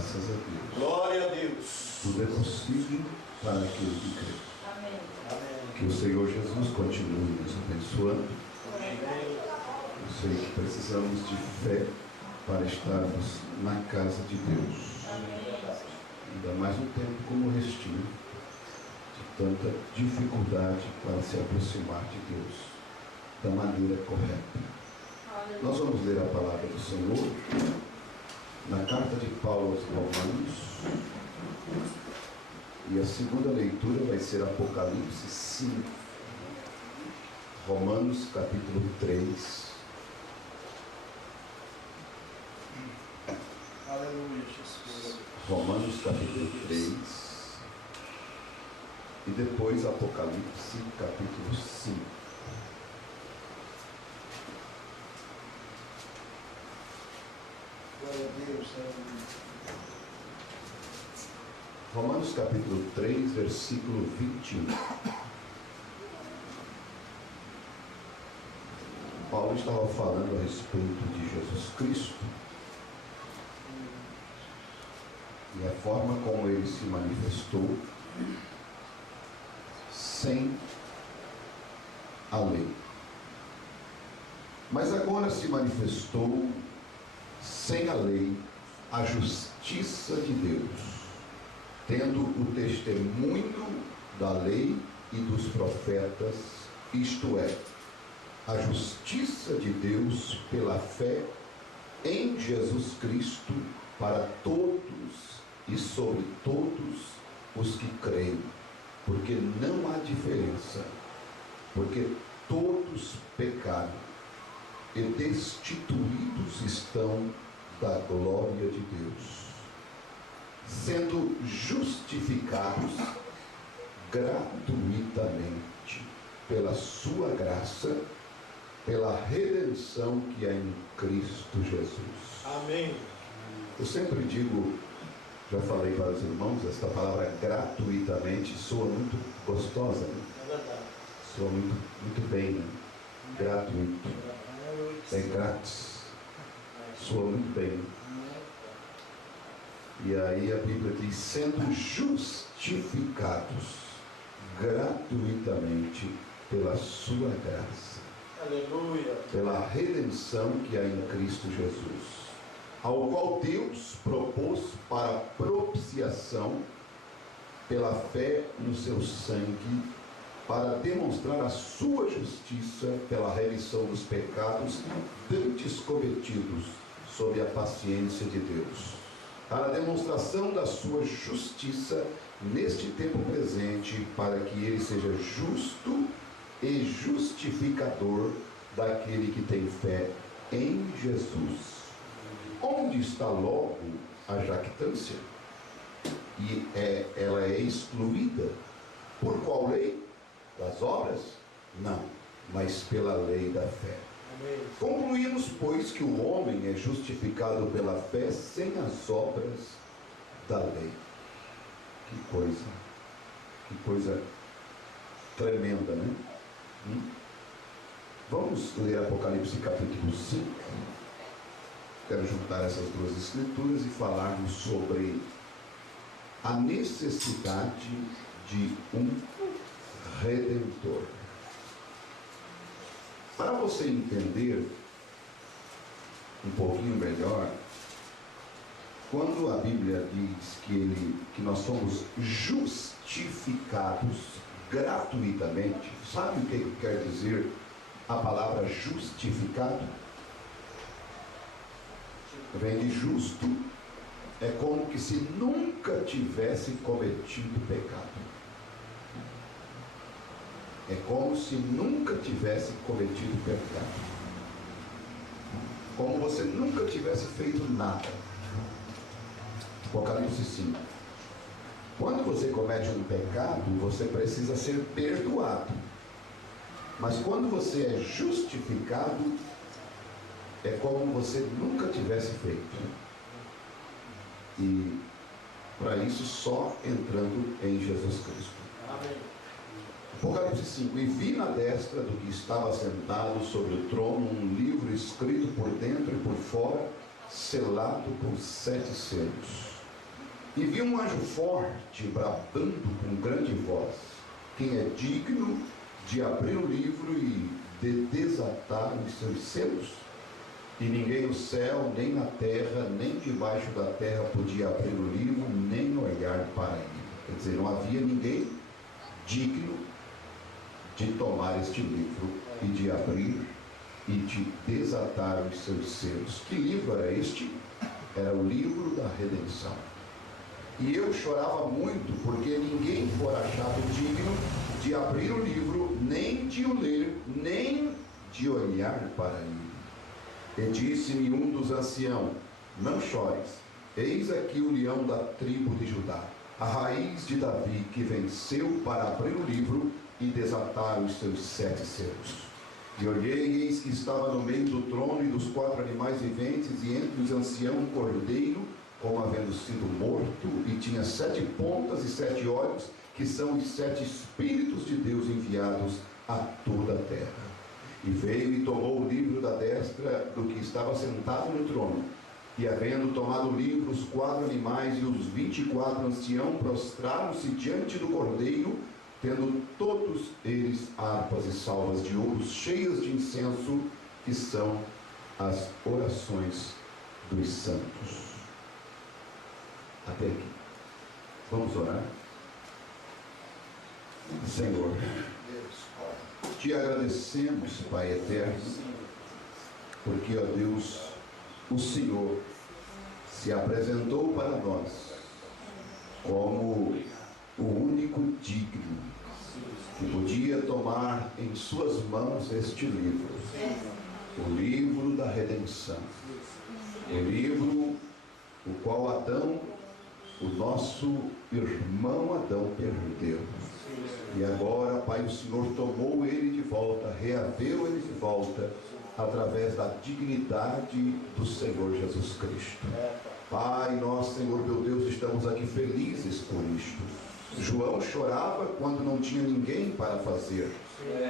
Graças a Deus. Glória a Deus. Tudo é possível para aquele que crê. Amém. Que o Senhor Jesus continue nos abençoando. Eu sei que precisamos de fé para estarmos na casa de Deus. Ainda mais um tempo como este, né? De tanta dificuldade para se aproximar de Deus da maneira correta. Nós vamos ler a palavra do Senhor na carta de Paulo aos Romanos. E a segunda leitura vai ser Apocalipse 5. Romanos capítulo 3. Aleluia, Jesus. Romanos capítulo 3. E depois Apocalipse capítulo 5. Glória a Deus. Aleluia. Romanos capítulo 3, versículo 21. Paulo estava falando a respeito de Jesus Cristo e a forma como ele se manifestou sem a lei. Mas agora se manifestou sem a lei a justiça de Deus, tendo o testemunho da lei e dos profetas, isto é, a justiça de Deus pela fé em Jesus Cristo para todos e sobre todos os que creem, porque não há diferença, porque todos pecaram e destituídos estão da glória de Deus, sendo justificados gratuitamente pela sua graça, pela redenção que é em Cristo Jesus. Amém. Eu sempre digo, já falei para os irmãos, esta palavra gratuitamente soa muito gostosa, né? É verdade. Soa muito bem, né? Gratuito, é grátis, soa muito bem. E aí a Bíblia diz, sendo justificados gratuitamente pela sua graça, Aleluia. pela redenção que há em Cristo Jesus, ao qual Deus propôs para propiciação pela fé no seu sangue, para demonstrar a sua justiça pela remissão dos pecados dantes cometidos sob a paciência de Deus, para a demonstração da sua justiça neste tempo presente, para que ele seja justo e justificador daquele que tem fé em Jesus. Onde está logo a jactância? E ela é excluída por qual lei? Das obras? Não, mas pela lei da fé. Amém. Concluímos, pois, que o homem é justificado pela fé sem as obras da lei. Que coisa tremenda, né? Vamos ler Apocalipse capítulo 5. Quero juntar essas duas escrituras e falarmos sobre a necessidade de um Redentor. Para você entender um pouquinho melhor, quando a Bíblia diz que nós somos justificados gratuitamente, sabe o que quer dizer a palavra justificado? Vem de justo, é como que se nunca tivesse cometido pecado. É como se nunca tivesse cometido pecado. Como você nunca tivesse feito nada. Apocalipse 5. Quando você comete um pecado, você precisa ser perdoado. Mas quando você é justificado, é como você nunca tivesse feito. E para isso só entrando em Jesus Cristo. Amém. Apocalipse 5. E vi na destra do que estava sentado sobre o trono um livro escrito por dentro e por fora, selado com 7 selos. E vi um anjo forte bradando com grande voz: quem é digno de abrir o livro e de desatar os seus selos? E ninguém no céu, nem na terra, nem debaixo da terra podia abrir o livro, nem olhar para ele. Quer dizer, não havia ninguém digno de tomar este livro e de abrir e de desatar os seus selos. Que livro era este? Era o livro da redenção. E eu chorava muito, porque ninguém fora achado digno de abrir o livro, nem de o ler, nem de olhar para ele. E disse-me um dos anciãos: não chores, eis aqui o leão da tribo de Judá, a raiz de Davi, que venceu para abrir o livro e desatar os seus 7 selos. E olhei, e eis que estava no meio do trono e dos 4 animais viventes, e entre os anciãos um cordeiro, como havendo sido morto, e tinha 7 pontas e 7 olhos, que são os 7 Espíritos de Deus enviados a toda a terra. E veio e tomou o livro da destra do que estava sentado no trono. E havendo tomado o livro, os 4 animais e os 24 anciãos prostraram-se diante do cordeiro, tendo todos eles harpas e salvas de ouro cheias de incenso, que são as orações dos santos. Até aqui. Vamos orar. Senhor, te agradecemos, Pai eterno, porque, ó Deus, o Senhor se apresentou para nós como o único digno que podia tomar em suas mãos este livro, o livro da redenção, o livro o qual Adão, o nosso irmão Adão, perdeu. E agora, Pai, o Senhor tomou ele de volta, reaveu ele de volta, através da dignidade do Senhor Jesus Cristo. Pai, nós, Senhor meu Deus, estamos aqui felizes por isto. João chorava quando não tinha ninguém para fazer,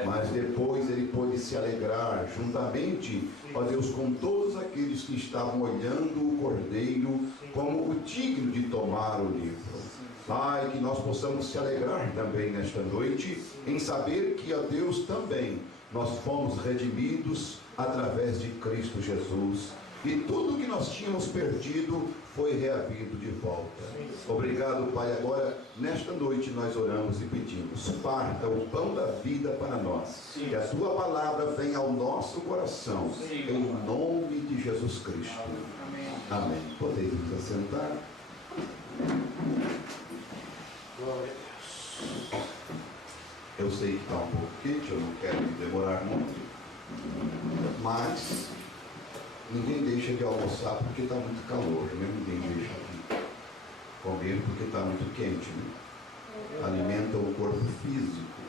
mas depois ele pôde se alegrar juntamente, ó Deus, com todos aqueles que estavam olhando o Cordeiro como o digno de tomar o livro. Pai, que nós possamos se alegrar também nesta noite em saber que, ó Deus, também nós fomos redimidos através de Cristo Jesus. E tudo que nós tínhamos perdido foi reavido de volta. Obrigado, Pai. Agora, nesta noite, nós oramos e pedimos: parta o pão da vida para nós. Que a tua palavra venha ao nosso coração. Em nome de Jesus Cristo. Amém. Podeis nos assentar. Glória a Deus. Eu sei que está um pouco quente, eu não quero me demorar muito, mas ninguém deixa de almoçar porque está muito calor, né? Ninguém deixa de comer porque está muito quente, né? Alimenta o corpo físico.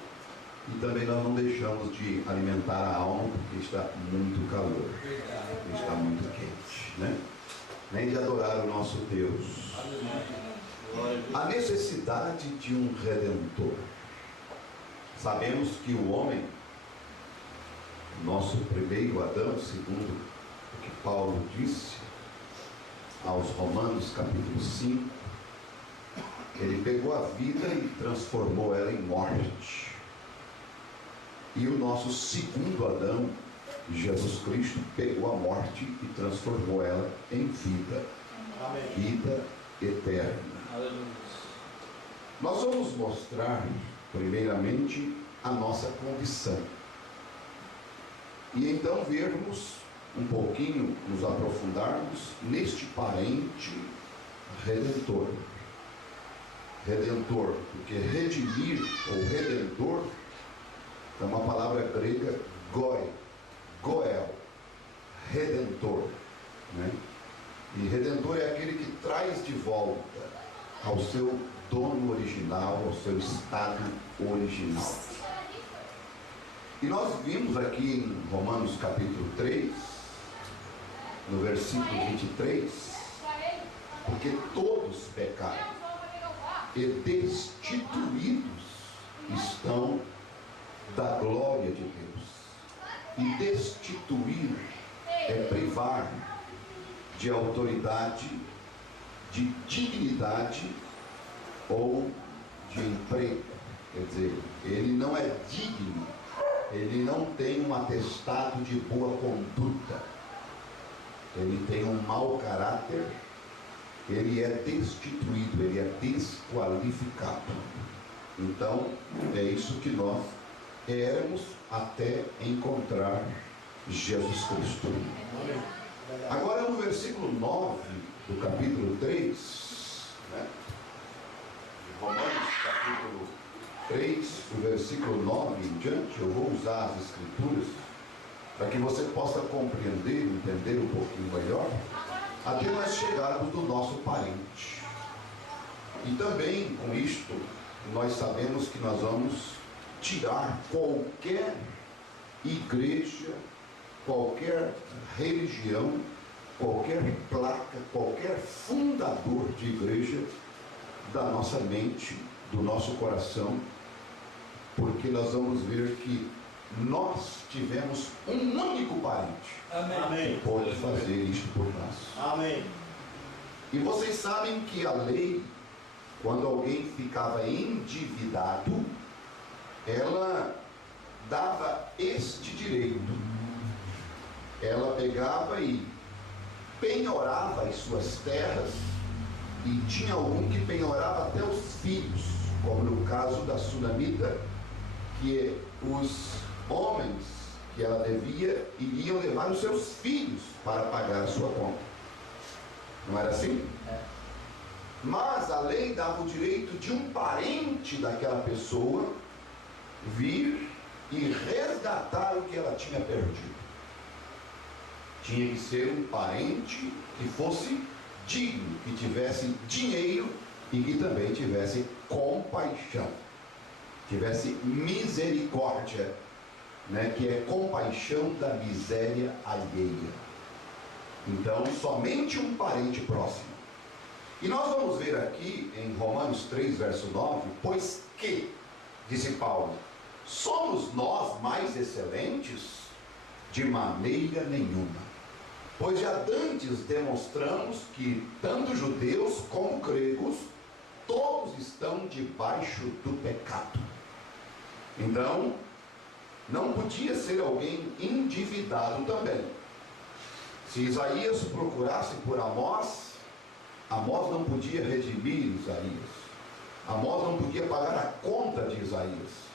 E também nós não deixamos de alimentar a alma porque está muito calor, está muito quente, né? Nem de adorar o nosso Deus. A necessidade de um Redentor. Sabemos que o homem, nosso primeiro Adão, segundo o que Paulo disse aos Romanos capítulo 5, ele pegou a vida e transformou ela em morte. E o nosso segundo Adão, Jesus Cristo, pegou a morte e transformou ela em vida. Amém. Vida eterna. Aleluia. Nós vamos mostrar, primeiramente, a nossa condição. E então vermos um pouquinho, nos aprofundarmos neste parente redentor. Redentor, porque redimir ou redentor é uma palavra grega goel, redentor, né? E redentor é aquele que traz de volta ao seu dono original, ao seu estado original. E nós vimos aqui em Romanos capítulo 3, no versículo 23, porque todos pecaram e destituídos estão da glória de Deus. E destituir é privar de autoridade, de dignidade ou de emprego. Quer dizer, ele não é digno, ele não tem um atestado de boa conduta, ele tem um mau caráter, ele é destituído, ele é desqualificado. Então, é isso que nós éramos até encontrar Jesus Cristo. Agora, no versículo 9 do capítulo 3, né? Romanos capítulo 3, o versículo 9 em diante, eu vou usar as escrituras para que você possa compreender, entender um pouquinho melhor, até nós chegarmos do nosso parente. E também com isto, nós sabemos que nós vamos tirar qualquer igreja, qualquer religião, qualquer placa, qualquer fundador de igreja da nossa mente, do nosso coração, porque nós vamos ver que nós tivemos um único parente. Amém. Que pode fazer isto por nós. Amém. E vocês sabem que a lei, quando alguém ficava endividado, ela dava este direito. Ela pegava e penhorava as suas terras, e tinha algum que penhorava até os filhos, como no caso da sunamita, que os homens que ela devia iriam levar os seus filhos para pagar a sua conta. Não era assim? Mas a lei dava o direito de um parente daquela pessoa vir e resgatar o que ela tinha perdido. Tinha que ser um parente que fosse digno, que tivesse dinheiro e que também tivesse compaixão, tivesse misericórdia, né? Que é compaixão da miséria alheia. Então, somente um parente próximo. E nós vamos ver aqui em Romanos 3, verso 9, pois que, disse Paulo, somos nós mais excelentes? De maneira nenhuma. Pois já dantes demonstramos que tanto judeus como gregos, todos estão debaixo do pecado. Então, não podia ser alguém endividado também. Se Isaías procurasse por Amós, Amós não podia redimir Isaías. Amós não podia pagar a conta de Isaías.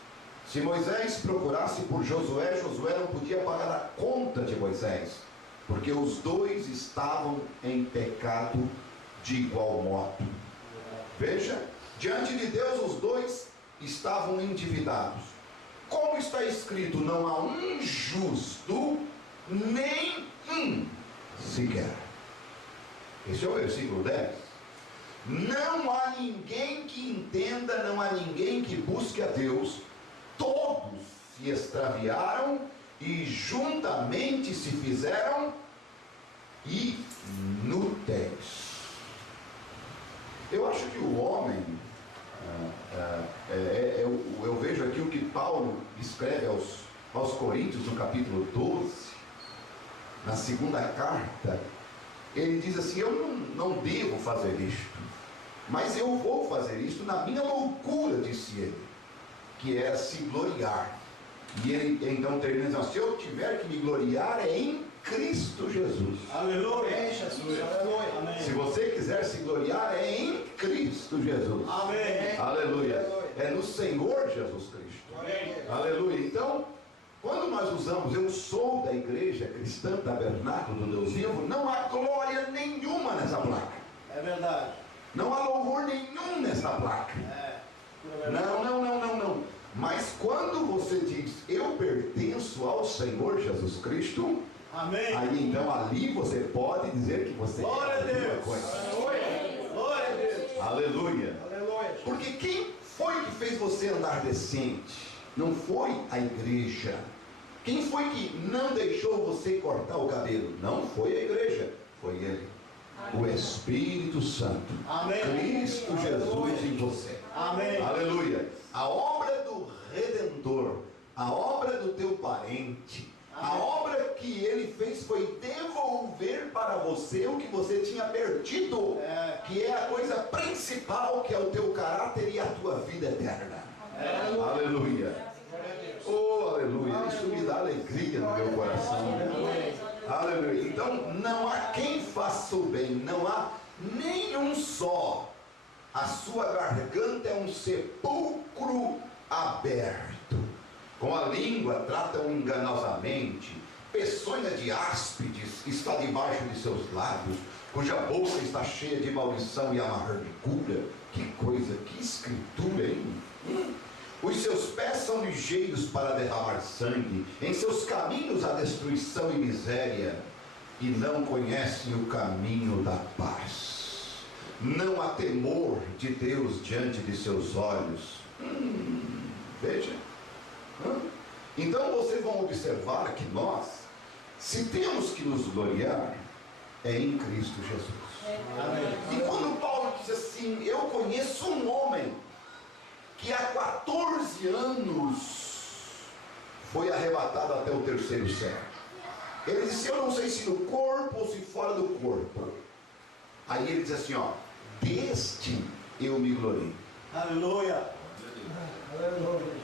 Se Moisés procurasse por Josué, Josué não podia pagar a conta de Moisés, porque os dois estavam em pecado de igual modo. Veja, diante de Deus os dois estavam endividados. Como está escrito, não há um justo, nem um sequer. Esse é o versículo 10. Não há ninguém que entenda, não há ninguém que busque a Deus. Todos se extraviaram e juntamente se fizeram inúteis. Eu acho que o homem, eu vejo aqui o que Paulo escreve aos Coríntios no capítulo 12, na segunda carta. Ele diz assim: eu não devo fazer isto, mas eu vou fazer isto na minha loucura, disse ele, que era se gloriar. E ele então termina dizendo: se eu tiver que me gloriar é em Cristo Jesus. Aleluia. Jesus. Aleluia. Amém. Se você quiser se gloriar é em Cristo Jesus. Amém. Aleluia. É no Senhor Jesus Cristo. Amém. Aleluia. Então, quando nós usamos "eu sou da igreja cristã tabernáculo do Deus vivo", não há glória nenhuma nessa placa. É verdade. Não há louvor nenhum nessa placa. Não. Mas quando você diz "eu pertenço ao Senhor Jesus Cristo", amém, aí então ali você pode dizer que você glória é a Deus. alguma coisa. Aleluia. Glória a Deus. Aleluia. Aleluia. Porque quem foi que fez você andar decente? Não foi a igreja. Quem foi que não deixou você cortar o cabelo? Não foi a igreja, foi ele. O Espírito Santo. Amém. Cristo Jesus em você. Amém. Aleluia. A obra do Redentor, a obra do teu parente, A obra que ele fez foi devolver para você o que você tinha perdido, que é a coisa principal, que é o teu caráter e a tua vida eterna. Aleluia. Oh, aleluia. Isso me dá alegria no meu coração, né? Aleluia. Então, não há quem faça o bem, não há nenhum só. A sua garganta é um sepulcro aberto. Com a língua tratam enganosamente. Peçonha de áspides está debaixo de seus lábios, cuja boca está cheia de maldição e amargura. Que coisa, que escritura, hein? Os seus pés são ligeiros para derramar sangue, em seus caminhos há destruição e miséria, e não conhecem o caminho da paz. Não há temor de Deus diante de seus olhos. Veja. Então vocês vão observar que nós, se temos que nos gloriar, é em Cristo Jesus. E quando Paulo diz assim, eu conheço um homem que há 14 anos foi arrebatado até o terceiro céu. Ele disse, eu não sei se no corpo ou se fora do corpo. Aí ele diz assim, ó, deste eu me glorio. Aleluia.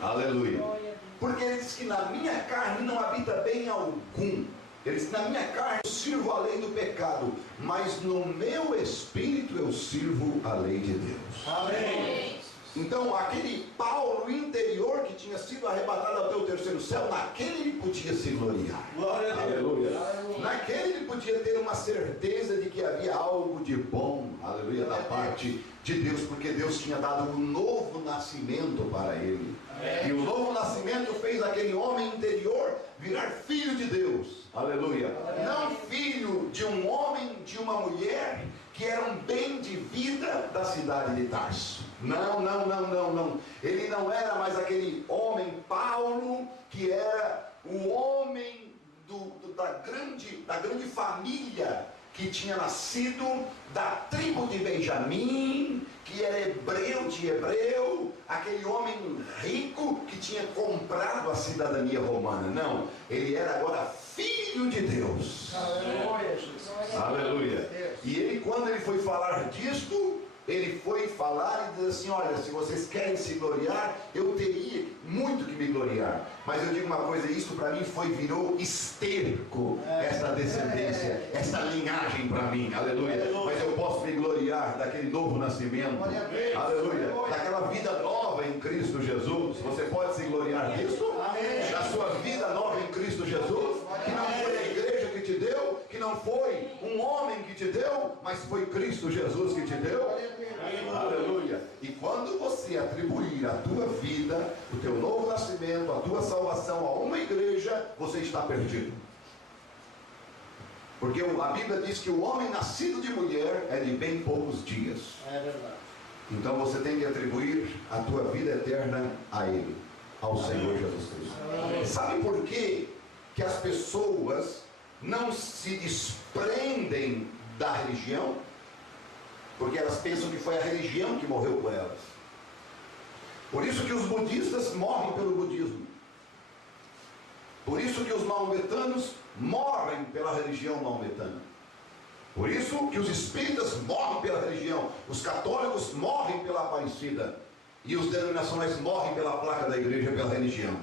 Aleluia. Porque ele diz que na minha carne não habita bem algum. Ele diz, na minha carne eu sirvo a lei do pecado, mas no meu espírito eu sirvo a lei de Deus. Amém. Então aquele Paulo interior que tinha sido arrebatado até o terceiro céu, naquele ele podia se gloriar. Glória a Deus. Aleluia. Naquele ele podia ter uma certeza de que havia algo de bom, aleluia, da parte de Deus, porque Deus tinha dado um novo nascimento para ele. Amém. E o novo nascimento fez aquele homem interior virar filho de Deus. Aleluia. Amém. Não filho de um homem, de uma mulher que era um bem de vida da cidade de Tarso. Não. Ele não era mais aquele homem Paulo, que era o homem da grande família que tinha nascido da tribo de Benjamim, que era hebreu de hebreu, aquele homem rico que tinha comprado a cidadania romana. Não, ele era agora filho de Deus. Aleluia, Jesus. Aleluia. E ele, quando ele foi falar disto, ele foi falar e diz assim, olha, se vocês querem se gloriar, eu teria muito que me gloriar, mas eu digo uma coisa, isso para mim virou esterco, essa descendência, essa linhagem para mim, aleluia. Mas eu posso me gloriar daquele novo nascimento, aleluia, daquela vida nova em Cristo Jesus. Você pode se gloriar disso? Da sua vida nova em Cristo Jesus, que não foi a igreja que te deu, que não foi um homem que te deu, mas foi Cristo Jesus que te deu. Aleluia. E quando você atribuir a tua vida, o teu novo nascimento, a tua salvação a uma igreja, você está perdido. Porque a Bíblia diz que o homem nascido de mulher é de bem poucos dias. É verdade. Então você tem que atribuir a tua vida eterna a Ele, ao Senhor Jesus Cristo. Amém. Sabe por quê que as pessoas não se desprendem da religião? Porque elas pensam que foi a religião que morreu com elas. Por isso que os budistas morrem pelo budismo. Por isso que os maometanos morrem pela religião maometana. Por isso que os espíritas morrem pela religião. Os católicos morrem pela Aparecida. E os denominacionais morrem pela placa da igreja, pela religião.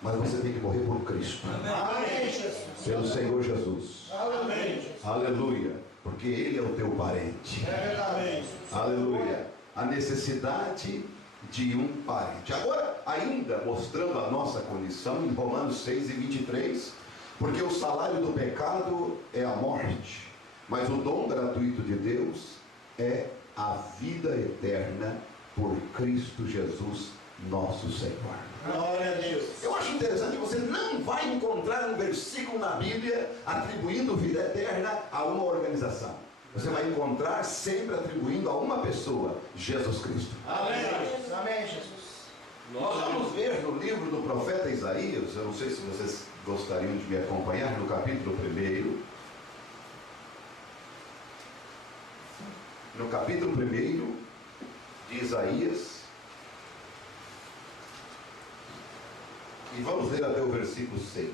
Mas você tem que morrer por Cristo. Amém, Jesus. Pelo Senhor Jesus. Amém. Aleluia. Porque Ele é o teu parente. Amém. Aleluia. A necessidade de um parente. Agora, ainda mostrando a nossa condição, em Romanos 6:23, porque o salário do pecado é a morte, mas o dom gratuito de Deus é a vida eterna por Cristo Jesus, nosso Senhor. Glória a Deus. Eu acho interessante que você não vai encontrar um versículo na Bíblia atribuindo vida eterna a uma organização. Você vai encontrar sempre atribuindo a uma pessoa, Jesus Cristo. Amém. Amém, Jesus. Nós vamos ver no livro do profeta Isaías, eu não sei se vocês gostariam de me acompanhar, no capítulo 1. No capítulo 1 de Isaías. E vamos ler até o versículo 6.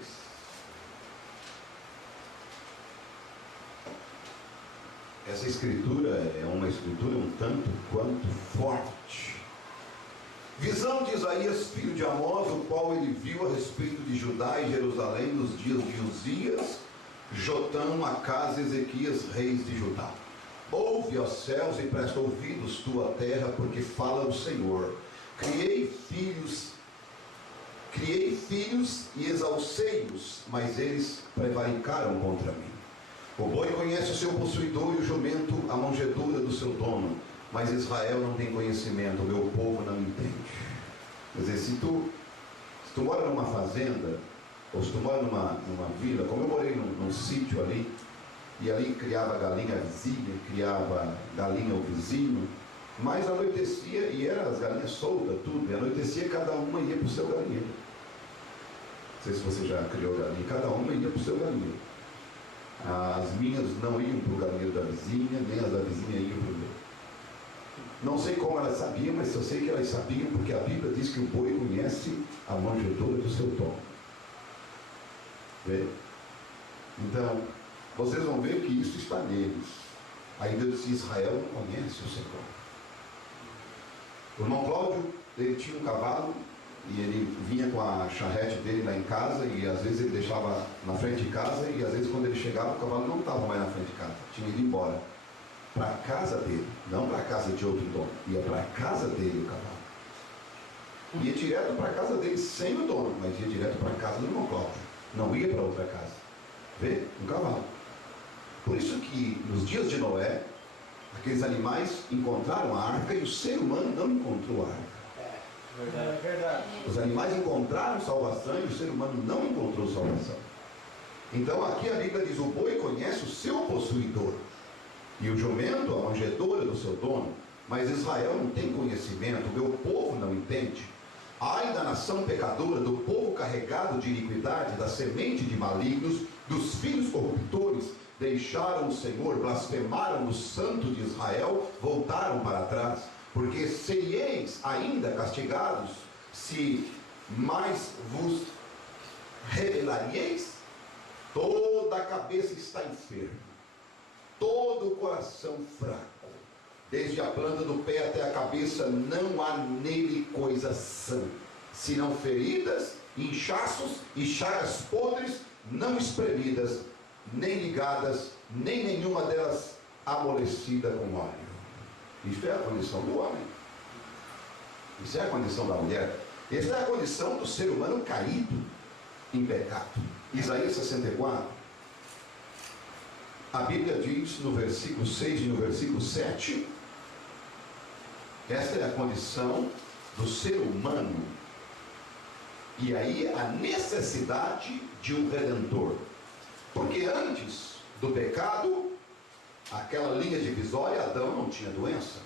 Essa escritura é uma escritura um tanto quanto forte. Visão de Isaías, filho de Amós, o qual ele viu a respeito de Judá e Jerusalém nos dias de Uzias, Jotão, Acás e Ezequias, reis de Judá. Ouve, ó céus, e presta ouvidos tua terra, porque fala o Senhor. Criei filhos e exalcei-os, mas eles prevaricaram contra mim. O boi conhece o seu possuidor e o jumento a manjedoura do seu dono, mas Israel não tem conhecimento, o meu povo não entende. Quer dizer, se tu mora numa fazenda, ou se tu mora numa vila, como eu morei num sítio ali, e ali criava galinha vizinha, criava galinha o vizinho, mas anoitecia, e eram as galinhas soltas, tudo, e anoitecia, cada uma ia para o seu galinheiro. Não sei se você já criou galinha, cada uma ia para o seu galinheiro. As minhas não iam para o galinheiro da vizinha, nem as da vizinha iam para o meu. Não sei como elas sabiam, mas eu sei que elas sabiam, porque a Bíblia diz que o boi conhece a manjedoura do seu dono. Vê? Então, vocês vão ver que isso está neles. Ainda disse: Israel não conhece o Senhor. O irmão Cláudio, ele tinha um cavalo, e ele vinha com a charrete dele lá em casa, e às vezes ele deixava na frente de casa, e às vezes quando ele chegava, o cavalo não estava mais na frente de casa, tinha ido embora para a casa dele, não para a casa de outro dono, ia para a casa dele o cavalo. Ia direto para a casa dele sem o dono, mas ia direto para a casa do irmão Cláudio, não ia para outra casa. Vê? Um cavalo. Por isso que nos dias de Noé, aqueles animais encontraram a arca e o ser humano não encontrou a arca. É verdade. Os animais encontraram salvação e o ser humano não encontrou salvação. Então aqui a Bíblia diz: o boi conhece o seu possuidor, e o jumento a manjedoura do seu dono, mas Israel não tem conhecimento, o meu povo não entende. Ai da nação pecadora, do povo carregado de iniquidade, da semente de malignos, dos filhos corruptores, deixaram o Senhor, blasfemaram o Santo de Israel, voltaram para trás. Porque sereis ainda castigados, se mais vos rebelareis. Toda a cabeça está enferma, todo o coração fraco, desde a planta do pé até a cabeça, não há nele coisa sã, senão feridas, inchaços e chagas podres, não espremidas, nem ligadas, nem nenhuma delas amolecida com óleo. Isso é a condição do homem. Isso é a condição da mulher. Essa é a condição do ser humano caído em pecado. Isaías 64. A Bíblia diz no versículo 6 e no versículo 7. Esta é a condição do ser humano. E aí a necessidade de um redentor. Porque antes do pecado, aquela linha divisória, Adão não tinha doença,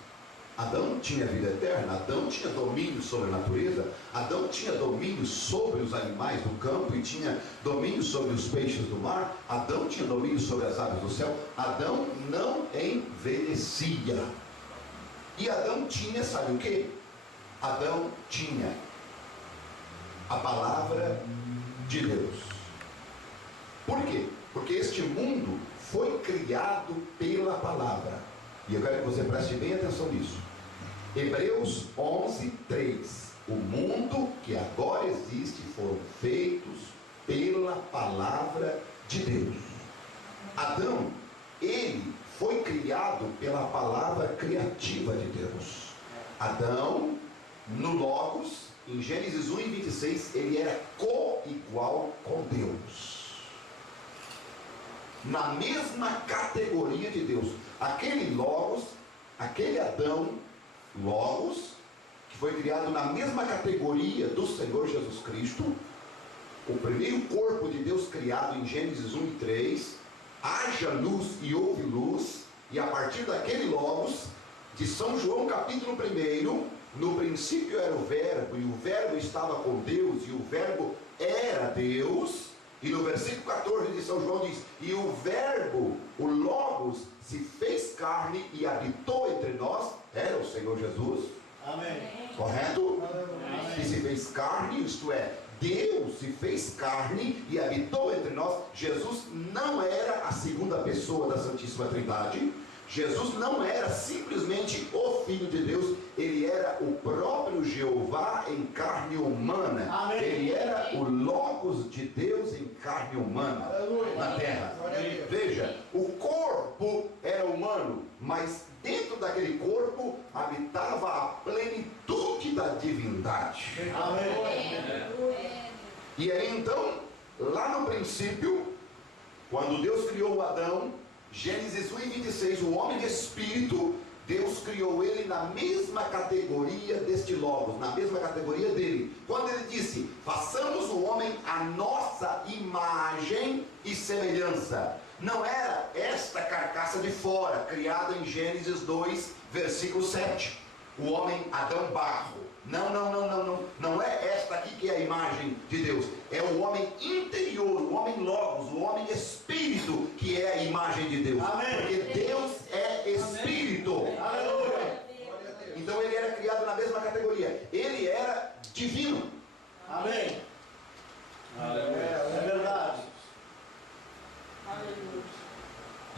Adão tinha vida eterna, Adão tinha domínio sobre a natureza, Adão tinha domínio sobre os animais do campo e tinha domínio sobre os peixes do mar, Adão tinha domínio sobre as aves do céu. Adão não envelhecia. E Adão tinha, sabe o que? Adão tinha a palavra de Deus. Por quê? Porque este mundo foi criado pela palavra. E eu quero que você preste bem atenção nisso. Hebreus 11, 3. O mundo que agora existe foram feitos pela palavra de Deus. Adão, ele foi criado pela palavra criativa de Deus. Adão, no Logos, em Gênesis 1 e 26, ele era co-igual com Deus. Na mesma categoria de Deus. Aquele Logos, aquele Adão, Logos, que foi criado na mesma categoria do Senhor Jesus Cristo, o primeiro corpo de Deus criado em Gênesis 1 e 3, haja luz e houve luz, e a partir daquele Logos, de São João capítulo 1, no princípio era o verbo, e o verbo estava com Deus, e o verbo era Deus. E no versículo 14 de São João diz: e o verbo, o Logos, se fez carne e habitou entre nós, era o Senhor Jesus. Amém. Correto? Amém. E se fez carne, isto é, Deus se fez carne e habitou entre nós. Jesus não era a segunda pessoa da Santíssima Trindade. Jesus não era simplesmente o Filho de Deus, ele era o próprio Jeová em carne humana. Amém. Ele era o Logos de Deus em carne humana. Aleluia. Na terra. Aleluia. Veja, o corpo era humano, mas dentro daquele corpo habitava a plenitude da divindade. Amém. E aí então, lá no princípio, quando Deus criou Adão, Gênesis 1:26, o homem de espírito, Deus criou ele na mesma categoria deste Logos, na mesma categoria dele. Quando ele disse, façamos o homem à nossa imagem e semelhança, não era esta carcaça de fora, criada em Gênesis 2, versículo 7, o homem Adão barro. Não é esta aqui que é a imagem de Deus, é o homem interior, o homem Logos, o homem espírito que é a imagem de Deus. Amém. Porque Deus é espírito. Aleluia. Então ele era criado na mesma categoria, ele era divino. Amém. É verdade.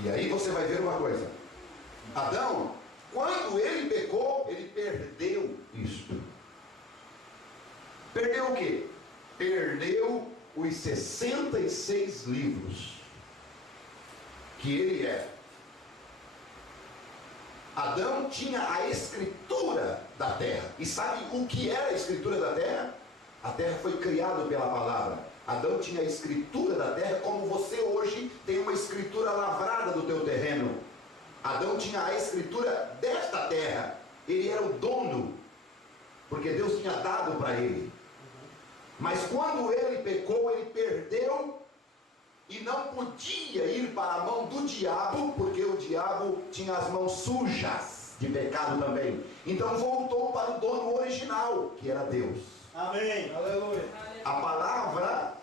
E aí você vai ver uma coisa, Adão, quando ele pecou, ele perdeu isto. Perdeu o quê? Perdeu os 66 livros que ele é. Adão tinha a escritura da terra. E sabe o que era a escritura da terra? A terra foi criada pela palavra. Adão tinha a escritura da terra, como você hoje tem uma escritura lavrada do teu terreno. Adão tinha a escritura desta terra. Ele era o dono, porque Deus tinha dado para ele. Mas quando ele pecou, ele perdeu e não podia ir para a mão do diabo, porque o diabo tinha as mãos sujas de pecado também. Então voltou para o dono original, que era Deus. Amém. Aleluia. A palavra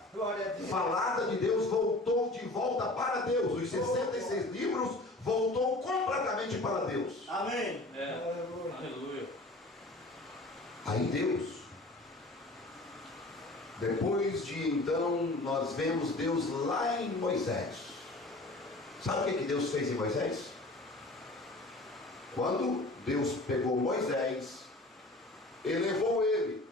falada de Deus voltou de volta para Deus. Os 66 livros voltou completamente para Deus. Amém. Aleluia. Aí Deus, depois de então, nós vemos Deus lá em Moisés. Sabe o que Deus fez em Moisés? Quando Deus pegou Moisés, elevou ele,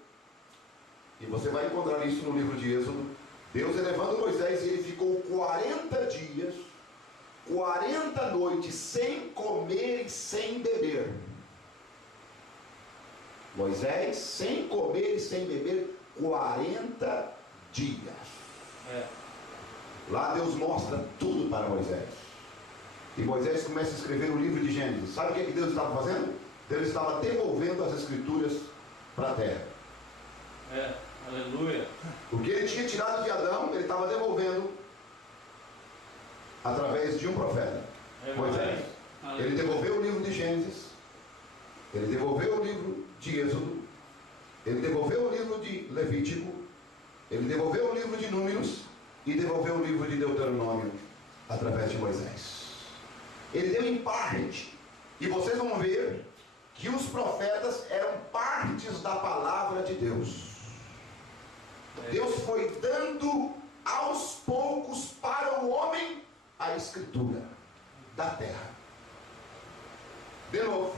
e você vai encontrar isso no livro de Êxodo, Deus elevando Moisés, e ele ficou 40 dias, 40 noites, sem comer e sem beber. Moisés, sem comer e sem beber, 40 dias. Lá Deus mostra tudo para Moisés. E Moisés começa a escrever o livro de Gênesis. Sabe o que Deus estava fazendo? Deus estava devolvendo as escrituras para a terra. Aleluia. O que ele tinha tirado de Adão, ele estava devolvendo através de um profeta, Moisés. Ele devolveu o livro de Gênesis, ele devolveu o livro de Êxodo, ele devolveu o livro de Levítico, ele devolveu o livro de Números e devolveu o livro de Deuteronômio através de Moisés. Ele deu em parte, e vocês vão ver que os profetas eram partes da palavra de Deus. Deus foi dando aos poucos para o homem a escritura da terra. De novo.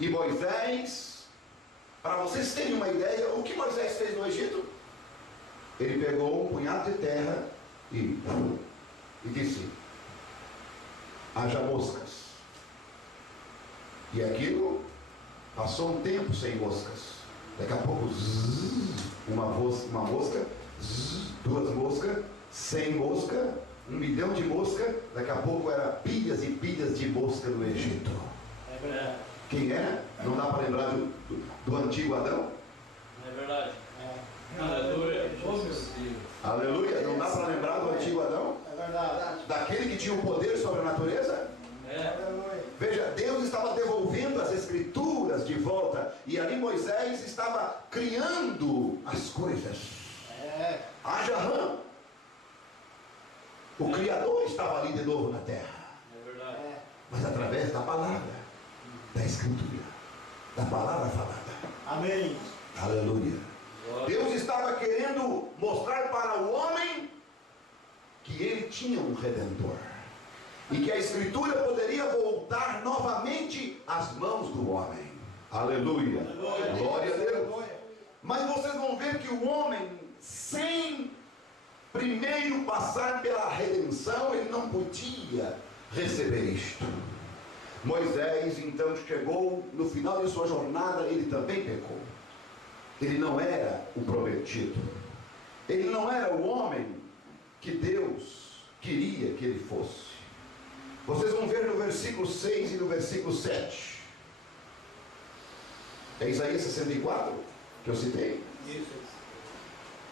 E Moisés, para vocês terem uma ideia, o que Moisés fez no Egito? Ele pegou um punhado de terra e disse: haja moscas. E aquilo passou um tempo sem moscas. Daqui a pouco, uma mosca, duas moscas, 100 moscas, 1 milhão de moscas. Daqui a pouco era pilhas e pilhas de mosca no Egito. É verdade. Quem é? Não dá para lembrar do antigo Adão? É verdade. Aleluia. Aleluia. Não dá para lembrar do antigo Adão? É verdade. Daquele que tinha o poder sobre a natureza? Veja, Deus estava devolvendo as escrituras de volta, e ali Moisés estava criando as coisas. Haja rã. O Criador estava ali de novo na terra. É verdade. Mas através da palavra, da escritura, da palavra falada. Amém. Aleluia. Deus estava querendo mostrar para o homem que ele tinha um redentor. e que a escritura poderia voltar novamente às mãos do homem. Aleluia. Glória a Deus. Mas vocês vão ver que o homem, sem primeiro passar pela redenção, ele não podia receber isto. Moisés então chegou no final de sua jornada, ele também pecou. Ele não era o prometido, ele não era o homem que Deus queria que ele fosse. Vocês vão ver no versículo 6 e no versículo 7. É Isaías 64 que eu citei.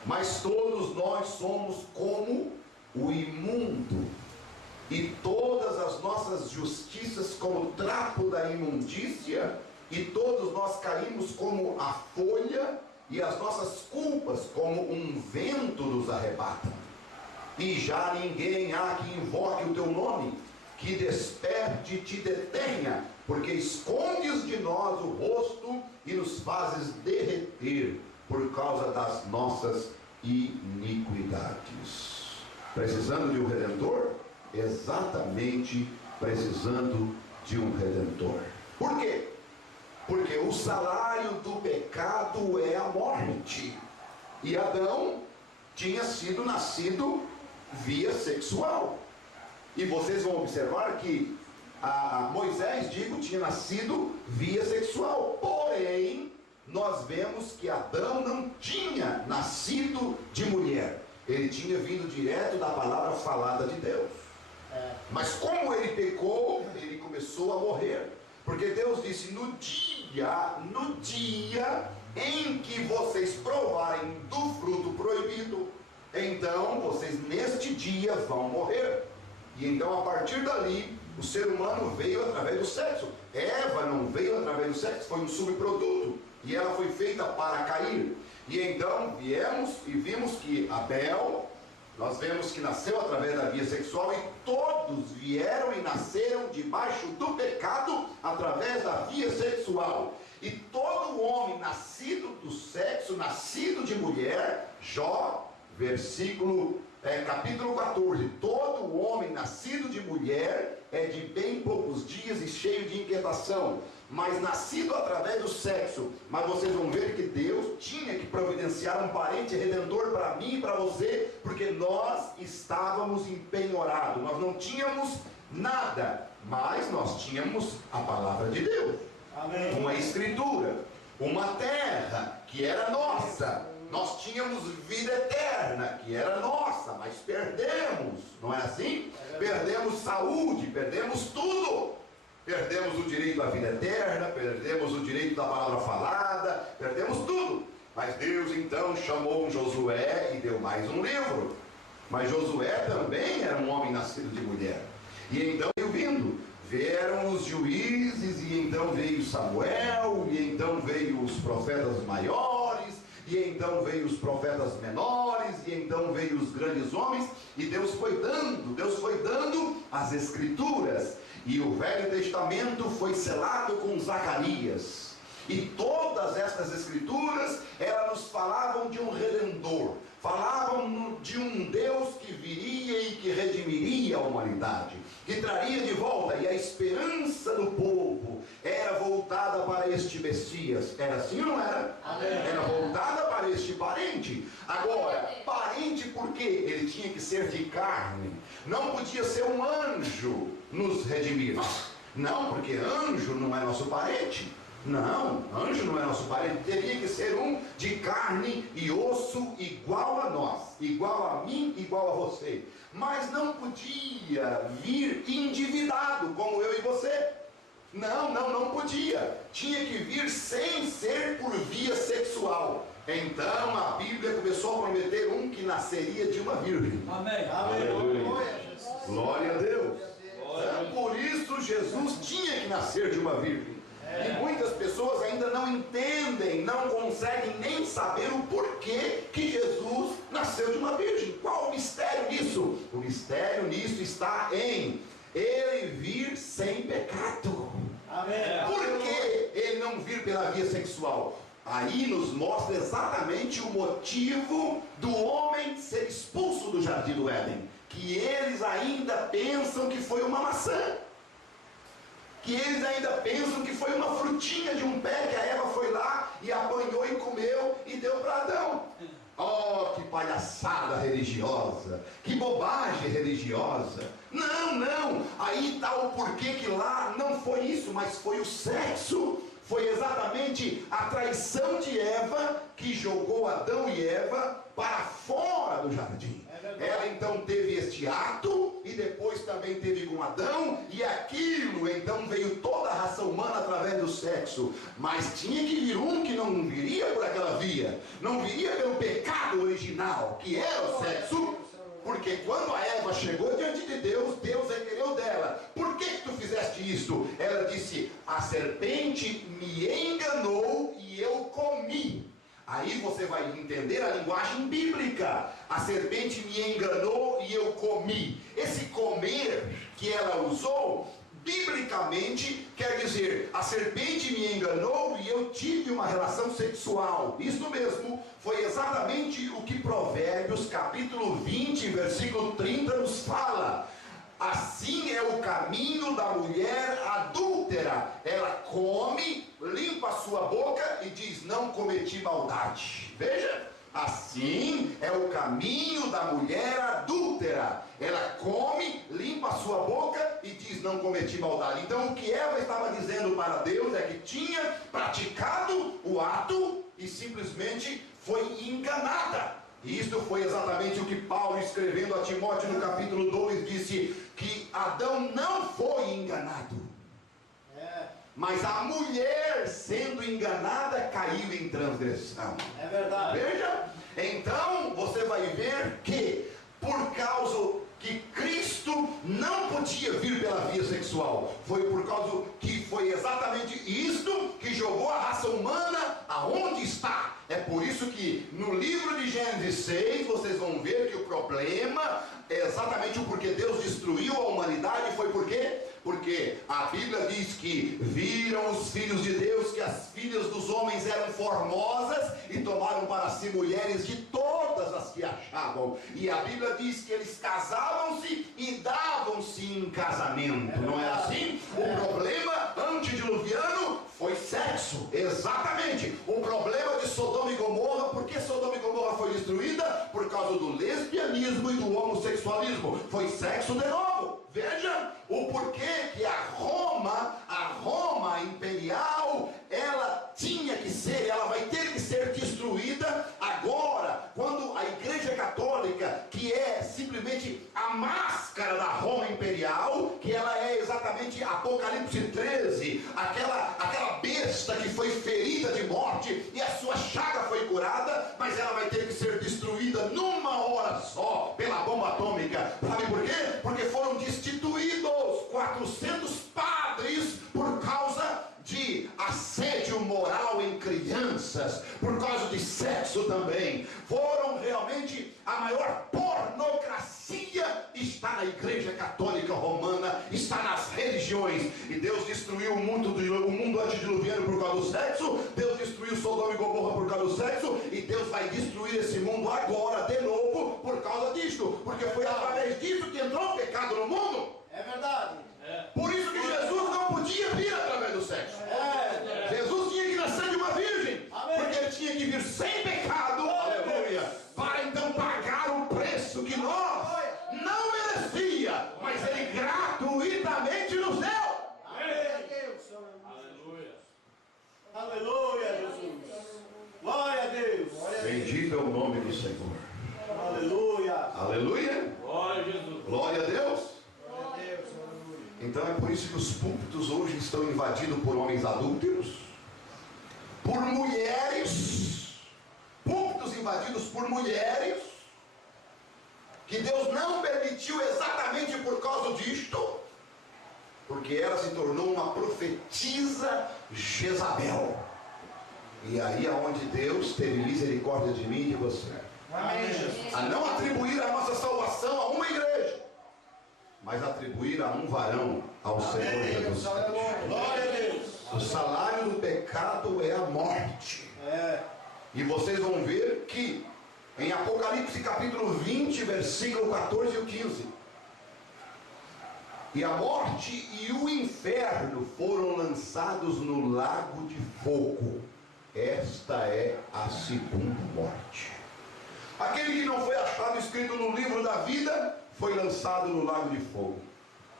Mas todos nós somos como o imundo, e todas as nossas justiças como trapo da imundícia, e todos nós caímos como a folha, e as nossas culpas como um vento nos arrebata. E já ninguém há que invoque o teu nome, que desperte e te detenha, porque escondes de nós o rosto e nos fazes derreter por causa das nossas iniquidades. Precisando de um Redentor? Exatamente precisando de um Redentor. Por quê? Porque o salário do pecado é a morte. E Adão tinha sido nascido via sexual. E vocês vão observar que Moisés, tinha nascido via sexual. Porém, nós vemos que Adão não tinha nascido de mulher. Ele tinha vindo direto da palavra falada de Deus. Mas como ele pecou, ele começou a morrer. Porque Deus disse: no dia em que vocês provarem do fruto proibido, então vocês neste dia vão morrer. E então a partir dali, o ser humano veio através do sexo. Eva não veio através do sexo, foi um subproduto. E ela foi feita para cair. E então viemos e vimos que Abel, nós vemos que nasceu através da via sexual, e todos vieram e nasceram debaixo do pecado através da via sexual. E todo homem nascido do sexo, nascido de mulher, Jó, capítulo 14, todo homem nascido de mulher é de bem poucos dias e cheio de inquietação, mas nascido através do sexo. Mas vocês vão ver que Deus tinha que providenciar um parente redentor para mim e para você, porque nós estávamos empenhorados, nós não tínhamos nada, mas nós tínhamos a palavra de Deus. Amém. Uma escritura, uma terra que era nossa. Nós tínhamos vida eterna, que era nossa, mas perdemos, não é assim? Perdemos saúde, perdemos tudo. Perdemos o direito à vida eterna, perdemos o direito da palavra falada, perdemos tudo. Mas Deus então chamou Josué e deu mais um livro. Mas Josué também era um homem nascido de mulher. E então vieram os juízes, e então veio Samuel, e então veio os profetas maiores, e então veio os profetas menores, e então veio os grandes homens, e Deus foi dando as escrituras, e o Velho Testamento foi selado com Zacarias, e todas estas escrituras, elas nos falavam de um Redentor, falavam de um Deus que viria e que redimiria a humanidade, que traria de volta, e a esperança do povo era voltada para este Messias. Era assim ou não era? Amém. Era voltada para este parente. Agora, parente porque ele tinha que ser de carne, não podia ser um anjo nos redimir. Não, porque anjo não é nosso parente. Não, anjo não é nosso parente, teria que ser um de carne e osso, igual a nós, igual a mim, igual a você. Mas não podia vir endividado, como eu e você. Não podia. Tinha que vir sem ser por via sexual. Então a Bíblia começou a prometer um que nasceria de uma virgem. Amém. Aleluia. Glória a Deus. Por isso Jesus tinha que nascer de uma virgem. E muitas pessoas ainda não entendem, não conseguem nem saber o porquê que Jesus nasceu de uma virgem. Qual o mistério nisso? O mistério nisso está em ele vir sem pecado. Amém. Por que ele não vir pela via sexual? Aí nos mostra exatamente o motivo do homem ser expulso do jardim do Éden. que eles ainda pensam que foi uma maçã, que eles ainda pensam que foi uma frutinha de um pé que a Eva foi lá e apanhou e comeu e deu para Adão. Oh, que palhaçada religiosa, que bobagem religiosa. Não, aí está o porquê que lá não foi isso, mas foi o sexo. Foi exatamente a traição de Eva que jogou Adão e Eva para fora do jardim. Ela então teve este ato e depois também teve com Adão, e aquilo então veio toda a raça humana através do sexo. Mas tinha que vir um que não viria por aquela via, não viria pelo pecado original, que era o sexo. Porque quando a Eva chegou diante de Deus, Deus requereu dela: por que tu fizeste isto? Ela disse: a serpente me enganou e eu comi. Aí você vai entender a linguagem bíblica. A serpente me enganou e eu comi. Esse comer que ela usou, biblicamente, quer dizer: a serpente me enganou e eu tive uma relação sexual. Isso mesmo, foi exatamente o que Provérbios capítulo 20, versículo 30 nos fala. Assim é o caminho da mulher adúltera. Ela come, limpa a sua boca e diz: não cometi maldade. Veja, assim é o caminho da mulher adúltera. Ela come, limpa a sua boca e diz: não cometi maldade. Então o que Eva estava dizendo para Deus é que tinha praticado o ato e simplesmente foi enganada. E isto foi exatamente o que Paulo, escrevendo a Timóteo no capítulo 2, disse: que Adão não foi enganado, mas a mulher, sendo enganada, caiu em transgressão. É verdade. Veja, então você vai ver que por causa que Cristo não podia vir pela via sexual, foi por causa que foi exatamente isto que jogou a raça humana aonde está. É por isso que no livro de Gênesis 6 vocês vão ver que o problema é exatamente o porquê Deus destruiu a humanidade. Foi por quê? Porque a Bíblia diz que viram os filhos de Deus que as filhas dos homens eram formosas e tomaram para si mulheres de todas as que achavam. E a Bíblia diz que eles casavam-se e davam-se em casamento. Não é assim? O problema antediluviano foi sexo. Exatamente. O problema de Sodoma e Gomorra, por que Sodoma e Gomorra foi destruída? Por causa do lesbianismo e do homossexualismo. Foi sexo de novo. Veja o porquê que a Roma imperial, ela tinha que ser, ela vai ter que ser destruída agora, quando a Igreja Católica, que é simplesmente a máscara da Roma imperial, que ela é exatamente Apocalipse 13, aquela besta que foi ferida de morte e a sua chaga foi curada, mas ela vai ter que ser destruída numa hora só pela bomba atômica. Sabe por quê? Porque foram destituídos 400 padres por causa de assédio moral em crianças, por causa de sexo também. Foram realmente a maior pornografia está na Igreja Católica Romana, está nas religiões. E Deus destruiu o mundo antediluviano por causa do sexo. Deus destruiu Sodoma e Gomorra por causa do sexo, e Deus vai destruir esse mundo agora de novo por causa disto, porque foi através disso que entrou o pecado no mundo. É verdade. Por isso que Jesus não podia vir através do sexo. Jesus tinha que nascer de uma virgem. Amém. Porque ele tinha que vir sem pecado, aleluia, para então pagar o preço que nós não merecia, mas ele gratuitamente nos deu. Aleluia. Aleluia, Jesus. Glória a Deus. Bendito é o nome do Senhor. Aleluia. Aleluia. Glória a Jesus. Glória a Deus. Glória a Deus. Então é por isso que os púlpitos hoje estão invadidos por homens adúlteros, por mulheres, púlpitos invadidos por mulheres, que Deus não permitiu exatamente por causa disto, porque ela se tornou uma profetisa Jezabel. E aí é onde Deus teve misericórdia de mim e de você. Amém, Jesus. A não atribuir a nossa salvação a uma igreja, mas atribuir a um varão, ao Senhor Jesus Cristo. Glória a Deus. O salário do pecado é a morte. É. E vocês vão ver que Em Apocalipse capítulo 20, versículo 14 e 15. E a morte e o inferno foram lançados no lago de fogo. Esta é a segunda morte. Aquele que não foi achado escrito no livro da vida foi lançado no lago de fogo.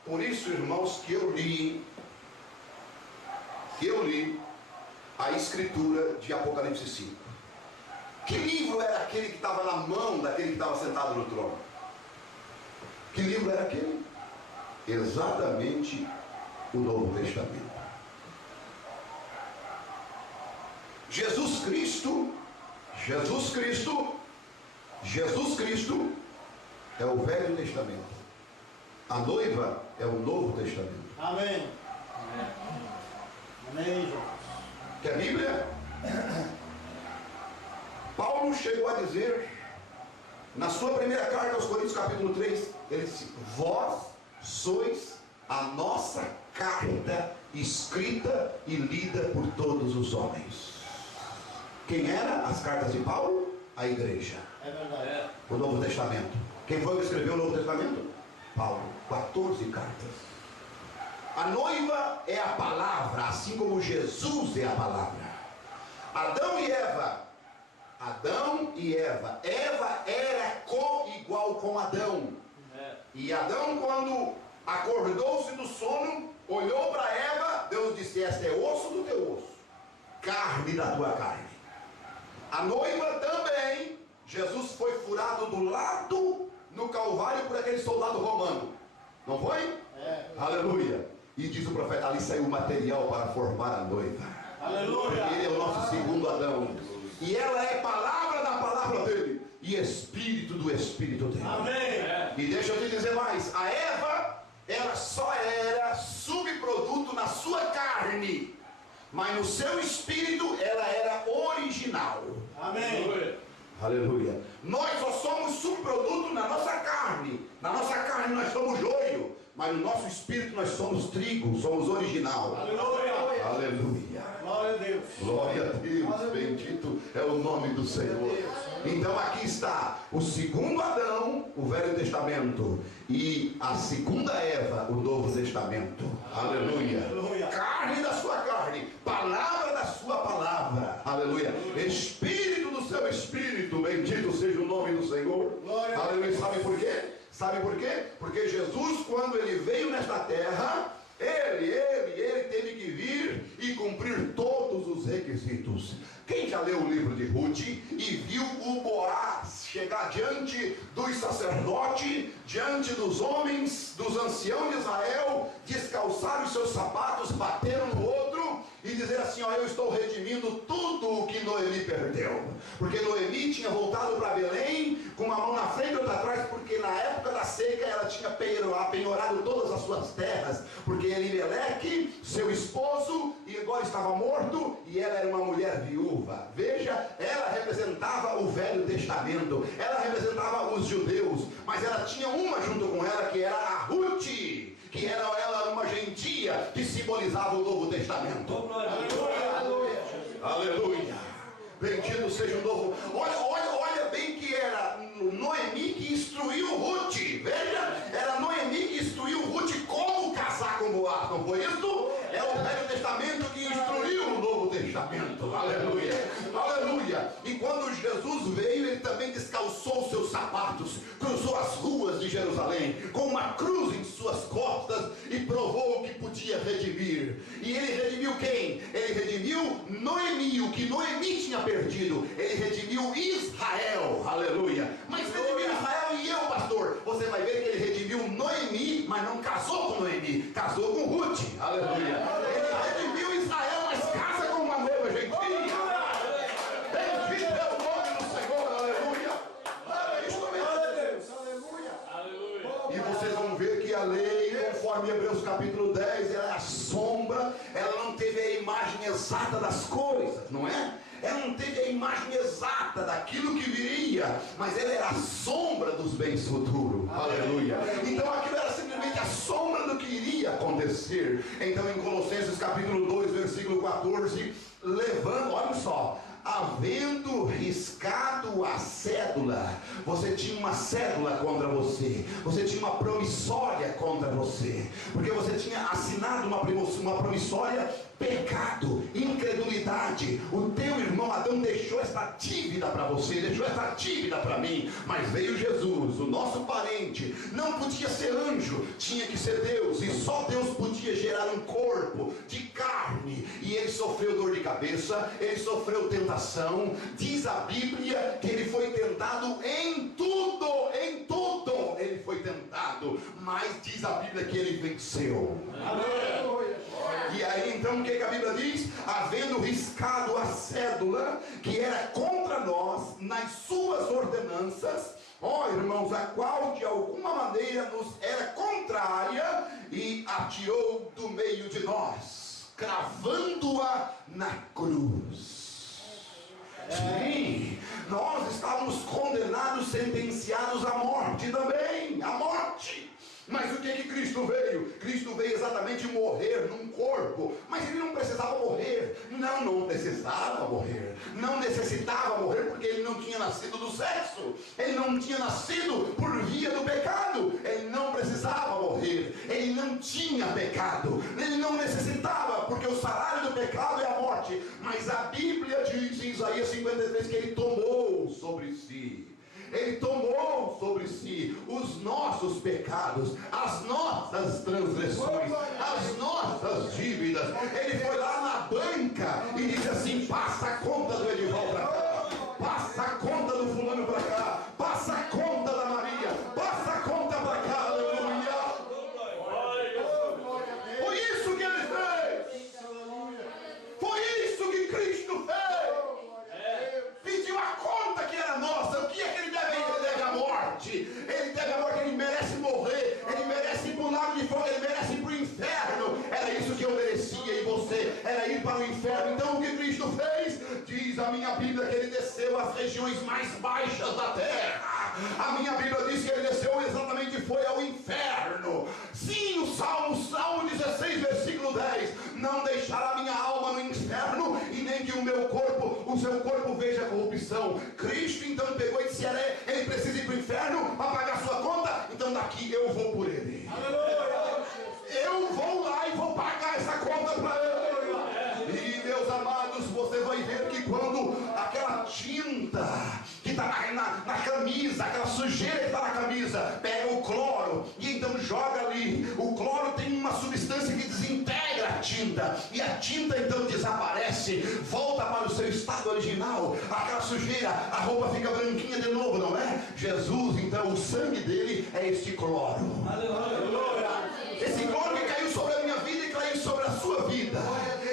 Por isso, irmãos, que eu li a escritura de Apocalipse 5. Que livro era aquele que estava na mão daquele que estava sentado no trono? Que livro era aquele? Exatamente o Novo Testamento. Jesus Cristo é o Velho Testamento. A noiva é o Novo Testamento. Amém. Amém, Jesus. Que a Bíblia, Paulo chegou a dizer, na sua primeira carta aos Coríntios, capítulo 3, ele disse: vós sois a nossa carta escrita e lida por todos os homens. Quem era as cartas de Paulo? A igreja. É verdade. O Novo Testamento. Quem foi que escreveu o Novo Testamento? Paulo. 14 cartas. A noiva é a palavra, assim como Jesus é a palavra. Adão e Eva. Eva era co-igual com Adão. E Adão, quando acordou-se do sono, olhou para Eva, Deus disse: esta é osso do teu osso, carne da tua carne. A noiva também, Jesus foi furado do lado no Calvário por aquele soldado romano. Não foi? Aleluia. E diz o profeta: ali saiu o material para formar a noiva. Aleluia. Ele é o nosso segundo Adão. E ela é palavra da palavra dele e espírito do espírito dele. Amém. E deixa eu te dizer mais: a Eva, ela só era subproduto na sua carne, mas no seu espírito ela era original. Amém. Aleluia. Nós só somos subproduto na nossa carne. Na nossa carne nós somos joio, mas no nosso espírito nós somos trigo, somos original. Aleluia. Aleluia. Glória a Deus. Glória a Deus. Aleluia. Bendito é o nome do Senhor. Então aqui está o segundo Adão, o Velho Testamento, e a segunda Eva, o Novo Testamento. Aleluia. Aleluia. Carne da sua carne, palavra da sua palavra. Aleluia. Espírito do seu espírito. Bendito seja o nome do Senhor. Glória a Aleluia. Sabe por quê? Sabe por quê? Porque Jesus, quando ele veio nesta terra, ele teve que vir e cumprir todos os requisitos. Quem já leu o livro de Ruth e viu o Boaz chegar diante dos sacerdotes, diante dos homens, dos anciãos de Israel, descalçar os seus sapatos, bater um no outro e dizer assim: ó, eu estou redimindo tudo o que Noemi perdeu. Porque Noemi tinha voltado para Belém com uma mão na frente e outra atrás, porque na época da seca ela tinha penhorado todas as suas terras, porque Elimeleque, seu esposo, e agora estava morto, e ela era uma mulher viúva. Veja, ela representava o Velho Testamento, ela representava os judeus, mas ela tinha uma junto com ela, que era a Ruth, que era ela uma gentia que simbolizava o Novo Testamento. Aleluia. Aleluia. Bendito seja o novo. Olha bem que era Noemi que instruiu Ruth. Veja, era Noemi que instruiu Ruth como casar com Boaz. Não foi isso? É o Velho Testamento que instruiu o Novo Testamento. Aleluia. Aleluia. E quando Jesus veio, ele também descalçou seus sapatos, cruzou as ruas de Jerusalém com uma cruz em suas costas e provou que podia redimir. E ele redimiu quem? Ele redimiu Noemi, o que Noemi tinha perdido. Ele redimiu Israel. Aleluia. Mas redimiu Israel e eu, pastor? Você vai ver que ele redimiu Noemi, mas não casou com Noemi, casou com Ruth. Aleluia. Ele redimiu Israel, mas casa com uma noiva gentia. Bendito é o nome do Senhor. Aleluia. Aleluia. E vocês vão ver que a lei, conforme Hebreus capítulo 10, ela é a sombra, ela não teve a imagem exata das coisas, não é? Ela não teve a imagem exata daquilo que viria, mas ela era a sombra dos bens futuros. Aleluia. Então aquilo era simplesmente a sombra do que iria acontecer. Então em Colossenses capítulo 2, versículo 14, levando, olha só, havendo riscado a cédula. Você tinha uma cédula contra você, você tinha uma promissória contra você, porque você tinha assinado uma promissória: pecado, incredulidade. O teu irmão Adão deixou esta dívida para você, deixou esta dívida para mim. Mas veio Jesus, o nosso parente. Não podia ser anjo, tinha que ser Deus, e só Deus podia gerar um corpo de carne. E ele sofreu dor de cabeça, ele sofreu tentação. Diz a Bíblia que ele foi tentado em tudo ele foi tentado, mas diz a Bíblia que ele venceu. Aleluia. E aí então o que a Bíblia diz? Havendo riscado a cédula que era contra nós nas suas ordenanças, irmãos, a qual de alguma maneira nos era contrária, e atirou do meio de nós, cravando-a na cruz. Sim, nós estávamos condenados, sentenciados à morte também, à morte. Mas o que Cristo veio? Cristo veio exatamente morrer num corpo. Mas ele não precisava morrer. Não precisava morrer. Não necessitava morrer, porque ele não tinha nascido do sexo. Ele não tinha nascido por via do pecado. Ele não precisava morrer. Ele não tinha pecado. Ele não necessitava, porque o salário do pecado é a morte. Mas a Bíblia diz em Isaías 53 que ele tomou sobre si. Ele tomou sobre si os nossos pecados, as nossas transgressões, as nossas dívidas. Ele foi lá na banca e disse assim: passa a conta do Edivaldo para cá, passa a conta do fulano para cá, passa a conta da Maria, passa a conta para cá. Aleluia. Foi isso que ele fez. Foi isso que Cristo fez. Pediu a conta que era nossa. O que é que ele deve? Ele deve a morte. Ele deve a morte. Ele merece morrer. Ele merece ir para o lago de fogo. Ele merece ir para o inferno. Era isso que eu merecia, e você era ir para o inferno. Então o que Cristo fez? Diz a minha Bíblia que ele desceu às regiões mais baixas da terra. A minha Bíblia diz que ele desceu exatamente, foi ao inferno. Sim, o Salmo 16, versículo 10: não deixará minha alma no inferno, e nem que o seu corpo veja corrupção. Cristo então pegou e disse: ele precisa ir para o inferno para pagar sua conta, então daqui eu vou por ele. Eu vou lá e vou pagar essa conta para ele. E meus amados, você vai ver que quando aquela tinta que está na camisa, aquela sujeira que está na camisa, pega o cloro e então joga ali, o cloro tem uma substância que desintegra a tinta, e a tinta então desaparece, volta para o seu estado original, aquela sujeira, a roupa fica branquinha de novo, não é? Jesus, então, o sangue dele é este cloro. Esse cloro que caiu sobre a minha vida e caiu sobre a sua vida,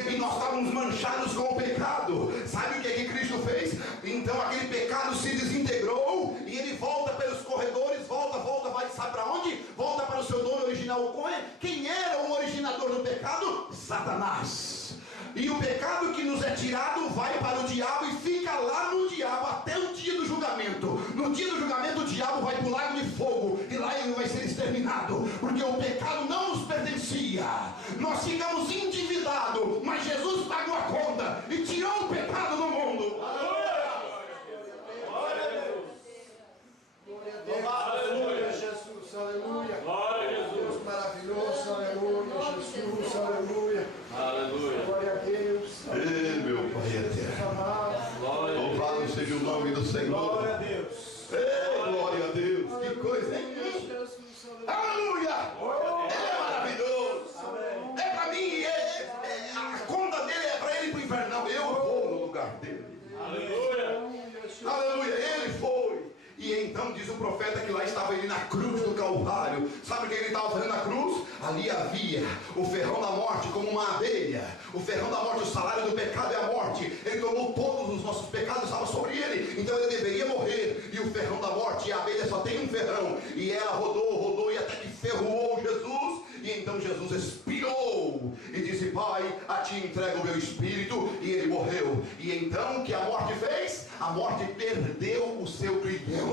e nós estávamos manchados com o pecado. Sabe o que Cristo fez? Então aquele pecado se desintegrou, e ele volta pelos corredores, volta, vai, sabe para onde? Volta para o seu dono original. Quem era o originador do pecado? Satanás. E o pecado que nos é tirado vai para o diabo e fica lá no diabo até o dia do julgamento. No dia do julgamento o diabo vai para o lago de fogo, e lá ele vai ser exterminado, porque o pecado não nos pertencia. Nós ficamos endividados, mas Jesus pagou a conta e tirou o pecado do mundo. Aleluia, Jesus, aleluia. Glória a Jesus. Deus maravilhoso, aleluia, Jesus, aleluia. Aleluia. Glória a Deus. Ei, meu Pai eterno, louvado seja o nome do Senhor. Glória a Deus. Ei, glória a Deus, que coisa, hein? Aleluia! Ele é maravilhoso. É para mim, a conta dele é para ele ir para o inferno. Não, eu vou no lugar dele. Aleluia. Aleluia, ele foi. E então diz o profeta que lá estava ele na cruz do Calvário. Sabe o que ele estava fazendo na cruz? Ali havia o ferrão da morte, como uma abelha. O ferrão da morte, o salário do pecado é a morte. Ele tomou todos os nossos pecados, estava sobre ele. Então ele deveria morrer. E o ferrão da morte, e a abelha só tem um ferrão. E ela rodou e até que ferroou Jesus. E então Jesus expirou e disse: Pai, a ti entrego o meu espírito. E ele morreu. E então o que a morte fez? A morte perdeu o seu grilhão,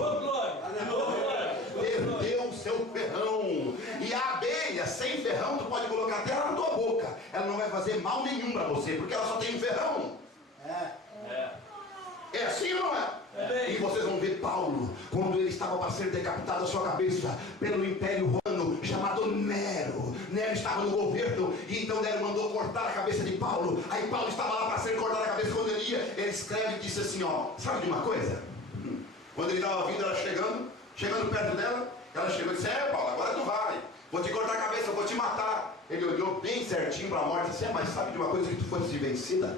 perdeu o seu ferrão. E a abelha sem ferrão, tu pode colocar até ela na tua boca, ela não vai fazer mal nenhum para você, porque ela só tem um ferrão. É assim ou não é? E vocês vão ver Paulo, quando ele estava para ser decapitado a sua cabeça pelo Império Romano, chamado Nero. Nero estava no governo, e então Nero mandou cortar a cabeça de Paulo. Aí Paulo estava lá para ser cortado a cabeça. Quando ele ia, ele escreve e disse assim, ó, sabe de uma coisa? Quando ele estava vindo, ela chegando perto dela, ela chegou e disse, Paulo, agora tu vai, vou te cortar a cabeça, vou te matar. Ele olhou bem certinho para a morte e disse, mas sabe de uma coisa, que tu fosse vencida?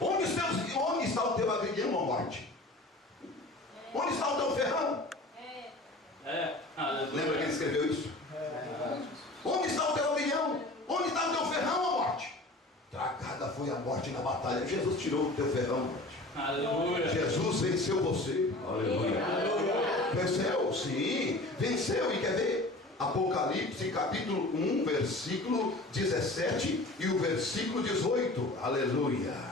Onde está o teu aguilhão, ó morte? Onde está o teu ferrão? Lembra que ele escreveu isso? Onde está o teu aguilhão? Onde está o teu ferrão, ó morte? Tragada foi a morte na batalha. Jesus tirou o teu ferrão, morte. Aleluia. Jesus venceu você. Aleluia. Venceu, sim. Venceu. E quer ver? Apocalipse capítulo 1, versículo 17 e o versículo 18. Aleluia.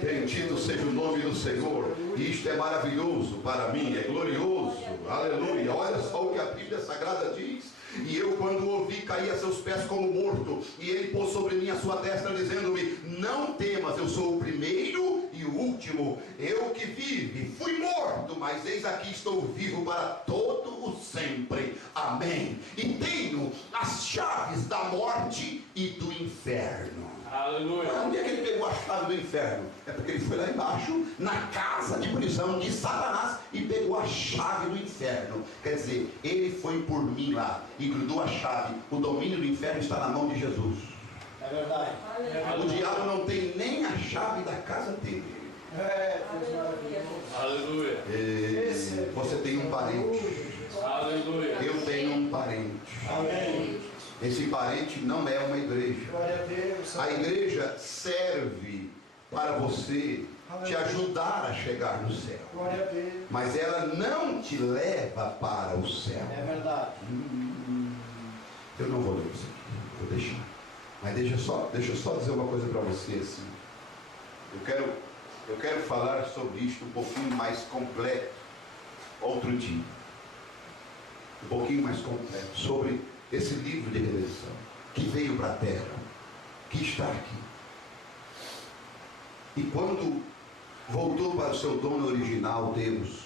Bendito seja o nome do Senhor. Isto é maravilhoso para mim, é glorioso. Aleluia. Olha só o que a Bíblia Sagrada diz. E eu, quando o ouvi, caí a seus pés como morto, e ele pôs sobre mim a sua destra, dizendo-me, não temas, eu sou o primeiro e o último, eu que vive, fui morto, mas eis aqui estou vivo para todo o sempre, amém, e tenho as chaves da morte e do inferno. Aleluia. Onde é que ele pegou a chave do inferno? É porque ele foi lá embaixo, na casa de prisão de Satanás, e pegou a chave do inferno. Quer dizer, ele foi por mim lá e grudou a chave. O domínio do inferno está na mão de Jesus. É verdade. O diabo não tem nem a chave da casa dele. Deus maravilhoso. Aleluia. Você tem um parente. Aleluia. Eu tenho um parente. Amém. Esse parente não é uma igreja. Glória a Deus. A igreja serve para você te ajudar a chegar no céu. Glória a Deus. Mas ela não te leva para o céu. É verdade. Eu não vou ler isso aqui, vou deixar. Mas deixa eu só dizer uma coisa para você assim. Eu quero falar sobre isto um pouquinho mais completo outro dia. Um pouquinho mais completo sobre esse livro de redenção que veio para a terra, que está aqui. E quando voltou para o seu dono original, Deus,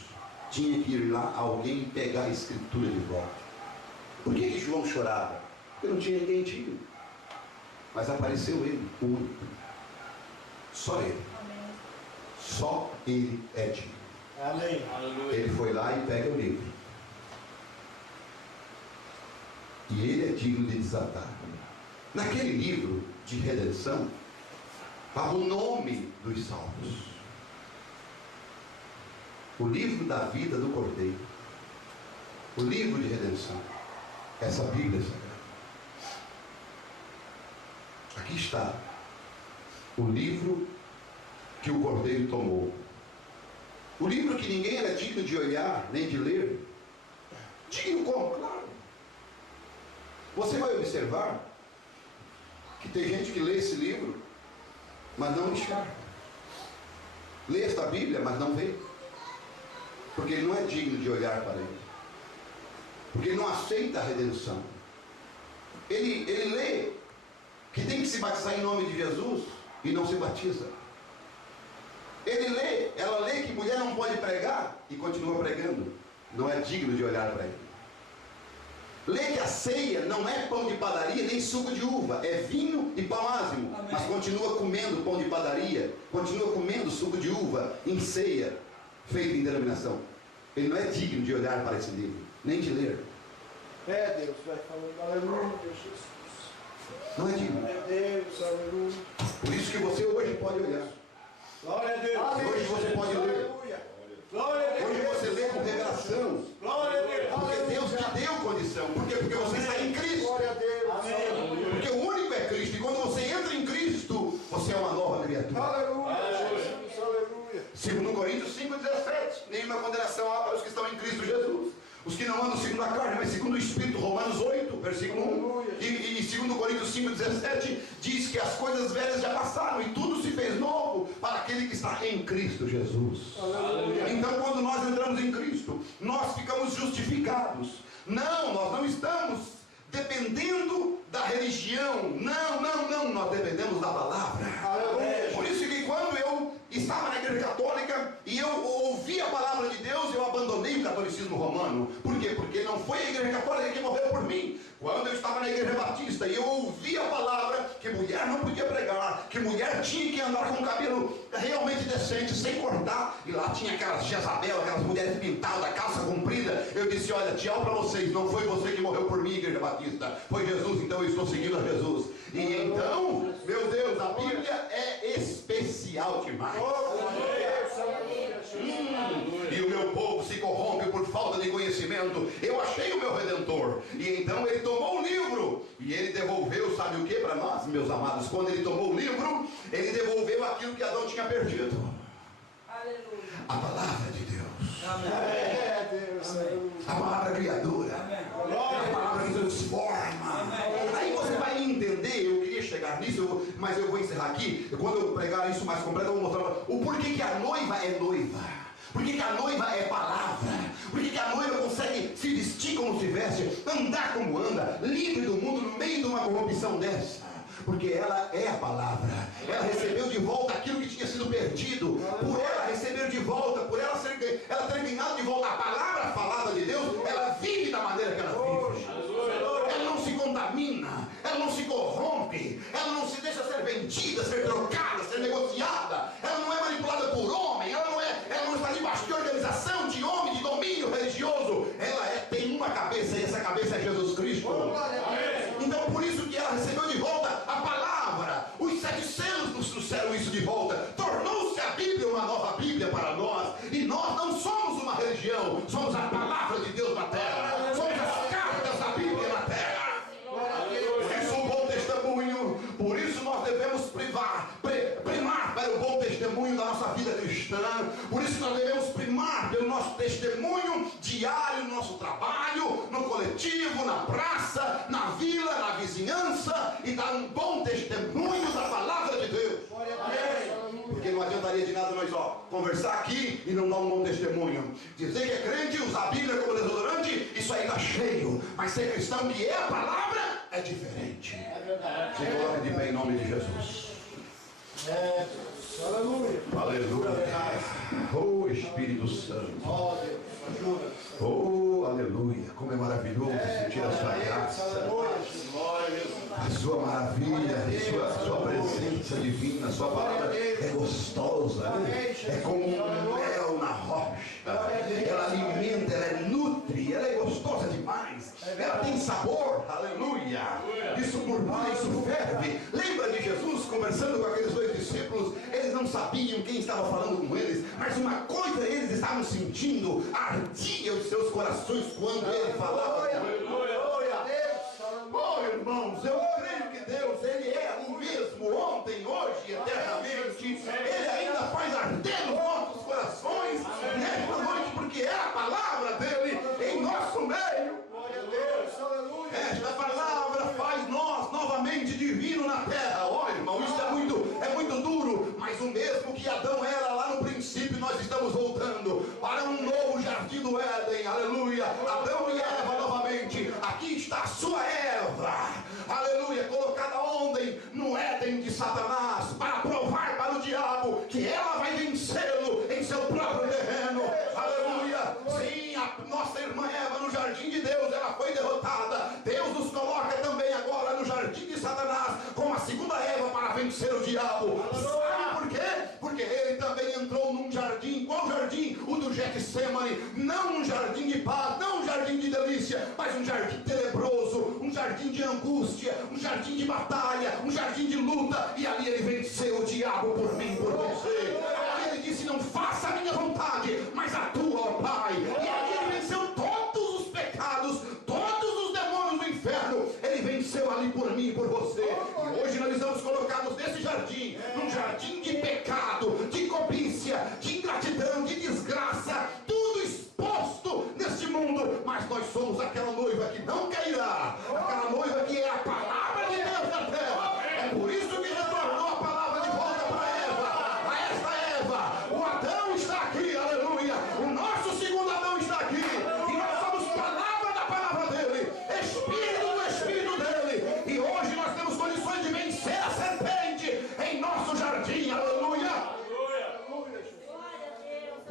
tinha que ir lá alguém pegar a escritura de volta. Por que João chorava? Porque não tinha ninguém digno. Mas apareceu ele, o único. Só ele. Amém. Só ele é digno. Amém. Aleluia. Ele foi lá e pega o livro. E ele é digno de desatar. Naquele livro de redenção, estava o nome dos salvos. O livro da vida do Cordeiro. O livro de redenção. Essa Bíblia Sagrada. Aqui está o livro que o Cordeiro tomou. O livro que ninguém era digno de olhar, nem de ler. Digno como? Claro. Você vai observar que tem gente que lê esse livro, mas não enxerga. Lê esta Bíblia, mas não vê. Porque ele não é digno de olhar para ele. Porque ele não aceita a redenção. Ele lê que tem que se batizar em nome de Jesus e não se batiza. Ela lê que mulher não pode pregar e continua pregando. Não é digno de olhar para ele. Lê que a ceia não é pão de padaria nem suco de uva, é vinho e pão ázimo. Amém. Mas continua comendo pão de padaria, continua comendo suco de uva em ceia, feita em denominação. Ele não é digno de olhar para esse livro, nem de ler. Deus, vai falando, aleluia, Jesus. Não é digno. Glória a Deus, aleluia. Por isso que você hoje pode olhar. Glória a Deus. Hoje você pode ler. Aleluia. Glória a Deus. Hoje você lê com revelação. Glória a Deus. Porque Deus te deu condição. Por quê? Porque você está em Cristo. Glória a Deus. Amém. Porque o único é Cristo. E quando você entra em Cristo, você é uma nova criatura. Aleluia, Jesus. Aleluia. 2 Coríntios 5,17. Nenhuma condenação há para os que estão em Cristo Jesus. Os que não andam segundo a carne, mas segundo o Espírito. Romanos 8, versículo 1. E 2 Coríntios 5,17 diz que as coisas velhas já passaram e tudo se fez novo para aquele que está em Cristo Jesus. Aleluia. Então, quando nós entramos em Cristo, nós ficamos justificados. Não, nós não estamos dependendo da religião. Não, nós dependemos da palavra. Aleluia. Por isso que quando eu estava na igreja católica, foi a igreja católica que morreu por mim. Quando eu estava na igreja batista e eu ouvi a palavra que mulher não podia pregar, que mulher tinha que andar com o cabelo realmente decente, sem cortar, e lá tinha aquelas Jezabel, aquelas mulheres pintadas, calça comprida, eu disse, olha, tchau para vocês, não foi você que morreu por mim, igreja batista, foi Jesus, então eu estou seguindo a Jesus. E então, meu Deus, a Bíblia é especial demais. E o meu povo se corrompe por falta de conhecimento. Eu achei o meu Redentor. E então ele tomou o livro e ele devolveu, sabe o que para nós, meus amados? Quando ele tomou o livro, ele devolveu aquilo que Adão tinha perdido. Aleluia. A palavra de Deus. Amém. A palavra criadora. A palavra que transforma. Aí você vai entender, eu queria chegar nisso, mas eu vou encerrar aqui. Quando eu pregar isso mais completo, eu vou mostrar o porquê que a noiva é noiva. Por que a noiva é palavra? Por que a noiva consegue se vestir como se veste, andar como anda, livre do mundo no meio de uma corrupção dessa? Porque ela é a palavra. Ela recebeu de volta aquilo que tinha sido perdido. Por ela receber de volta, por ela ter ganhado de volta a palavra falada de Deus, ela vive da maneira que ela vive. Ela não se contamina, ela não se corrompe, ela não se deixa ser vendida, ser trocada, ser negociada. Ela não é manipulada por homem, ela não está debaixo de organização, de homem, de domínio religioso. Ela tem uma cabeça, e essa cabeça é Jesus Cristo. Então por isso que ela recebeu de volta a palavra. Os 7 selos nos trouxeram isso de volta. Tornou-se a Bíblia uma nova Bíblia para nós. E nós não somos uma religião, somos a palavra de Deus na terra. Somos as cartas da Bíblia na terra. Por isso o bom testemunho, por isso nós devemos primar para o bom testemunho da nossa vida cristã. Por isso nós devemos primar pelo nosso testemunho diário no nosso trabalho, no coletivo, na praça, na vila, na vizinhança, e dar um bom testemunho da palavra de Deus. Porque não adiantaria de nada nós conversar aqui e não dar um bom testemunho. Dizer que é crente, usar a Bíblia como desodorante, isso aí está cheio. Mas ser cristão que é a palavra é diferente. Se coloque de pé em nome de Jesus. Aleluia. Aleluia. Oh Espírito Santo. Oh, aleluia. Como é maravilhoso sentir a sua graça, a sua maravilha, a sua presença divina. A sua palavra é gostosa, né? É como um mel na rocha. Ela alimenta, ela nutre, ela é gostosa demais. Ela tem sabor, aleluia. Isso murmura, isso ferve. Lembra de Jesus conversando com aqueles 2 discípulos? Eles não sabiam quem estava falando com eles, mas uma coisa eles estavam sentindo, ardia os seus corações quando ele falava. Oh, irmãos, eu creio que Deus, Ele é o mesmo ontem, hoje e eternamente. Ele ainda faz arder os nossos corações nesta noite, porque é a palavra dele em nosso meio. Esta palavra faz nós novamente divino na terra. Olha, irmão, isso é muito duro, mas o mesmo que Adão era lá no princípio, nós estamos voltando para um novo jardim do Éden. Aleluia. Adão e Eva novamente. Aqui está a sua Eva, aleluia, colocada ontem no Éden de Satanás, para provar para o diabo que ela vai vencê-lo em seu próprio terreno. Aleluia. Sim, a nossa irmã Eva no jardim de Deus, ela foi derrotada. Deus nos coloca também agora no jardim de Satanás como a segunda Eva para vencer o diabo. Sabe por quê? Porque ele também entrou num jardim. Qual jardim? O do Getsemane. Não um jardim de paz, não um jardim de delícia, mas um jardim tenebroso, um jardim de angústia, um jardim de batalha, um jardim de luta. E ali ele venceu o diabo por mim, por você. Ali ele disse: não faça a minha vontade, mas a tua, ó Pai. E ali ele venceu todos os pecados, todos os demônios do inferno. Ele venceu ali por mim e por você. E hoje nós estamos colocados nesse jardim, num jardim de pecado, de cobiça, de ingratidão, de desgraça, tudo exposto neste mundo. Mas nós somos aquela noiva que não cairá, aquela noiva que é a palavra de Deus na terra. É por isso que retornou a palavra de volta para Eva.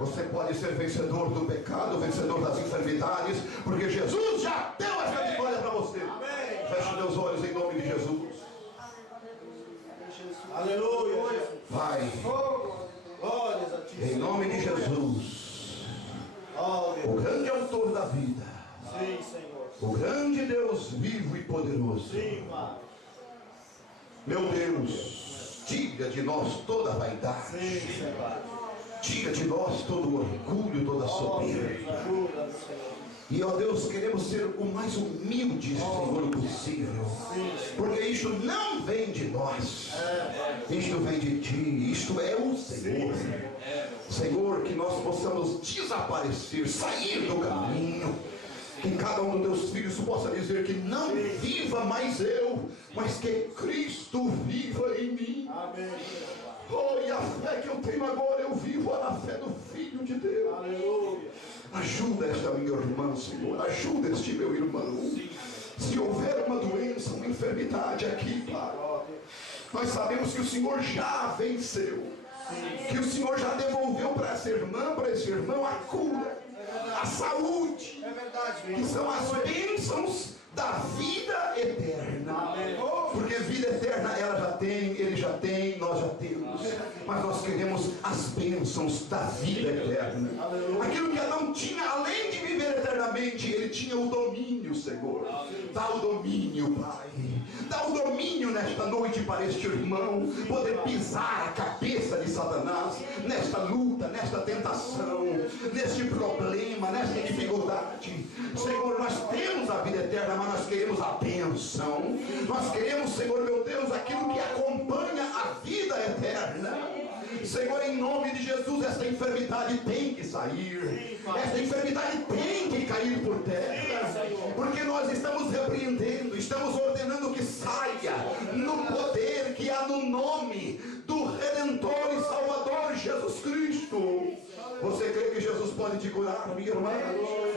Você pode ser vencedor do pecado, vencedor das enfermidades, porque Jesus já deu essa vitória para você. Feche meus olhos em nome de Jesus. Aleluia. Pai, Glórias a ti. em nome de Jesus, o grande autor da vida, Sim, Senhor. o grande Deus vivo e poderoso. Sim, Pai. Meu Deus, tira de nós toda a vaidade. Sim, Senhor. Tira de nós todo o orgulho, toda a soberba. Ajuda, Senhor. E, ó Deus, queremos ser o mais humilde, Senhor, possível. Porque isto não vem de nós. Isto vem de Ti. Isto é o Senhor. Senhor, que nós possamos desaparecer, sair do caminho. Que cada um dos teus filhos possa dizer que não viva mais eu, mas que Cristo viva em mim. Amém. Oh, e a fé que eu tenho agora, eu vivo na fé do Filho de Deus. Aleluia. Ajuda esta minha irmã, Senhor. Ajuda este meu irmão. Se houver uma doença, uma enfermidade aqui, Pai, nós sabemos que o Senhor já venceu. Que o Senhor já devolveu para essa irmã, para esse irmão, a cura, a saúde, É verdade, que são as bênçãos da vida eterna. Porque vida eterna ela já tem, ele já tem, nós já temos. Mas nós queremos as bênçãos da vida eterna. Aquilo que Adão tinha, além de viver eternamente, ele tinha o domínio, Senhor. Dá o domínio, Pai. Dá o domínio nesta noite para este irmão poder pisar a cabeça de Satanás nesta luta, nesta tentação, neste problema, nesta dificuldade. Senhor, nós temos a vida eterna, mas nós queremos a bênção. Nós queremos, Senhor meu Deus, aquilo que acompanha a vida eterna. Senhor, em nome de Jesus, esta enfermidade tem que sair. Esta enfermidade tem que cair por terra. Porque nós estamos repreendendo, estamos ordenando que saia no poder que há no nome do Redentor e Salvador Jesus Cristo. Você crê que Jesus pode te curar, minha irmã?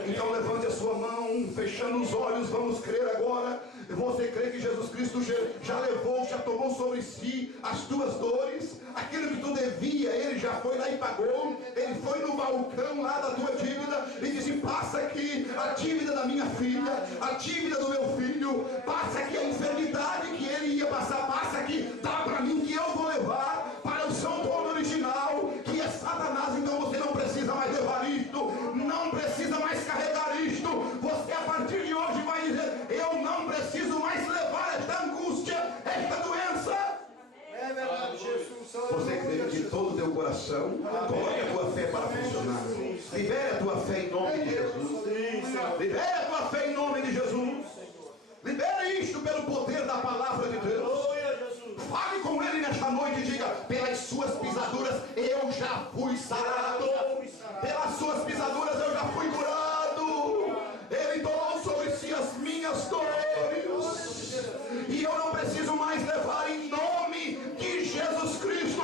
Então levante a sua mão, fechando os olhos, vamos crer agora. Você crê que Jesus Cristo já levou, já tomou sobre si as tuas dores? Aquilo que tu devia, Ele já foi lá e pagou. Ele foi no balcão lá da tua dívida e disse: passa aqui a dívida da minha filha, a dívida do meu filho, passa aqui a enfermidade que ele ia passar, passa aqui, dá para mim que eu vou levar para o São Paulo original, que é Satanás. Então você não precisa mais levar isto, não precisa mais carregar isto. Você a partir de hoje vai dizer: eu não preciso mais levar esta angústia, esta doença. É verdade, Jesus. Você crê de todo o teu coração, coloque a tua fé para funcionar. Libere a tua fé em nome de Jesus. Libere a tua fé em nome de Jesus. Libere isto pelo poder da palavra de Deus. Fale com Ele nesta noite e diga: pelas suas pisaduras eu já fui sarado. Pelas suas pisaduras eu já fui curado. Ele tomou sobre si as minhas dores. E eu não preciso mais levar em nome de Jesus Cristo.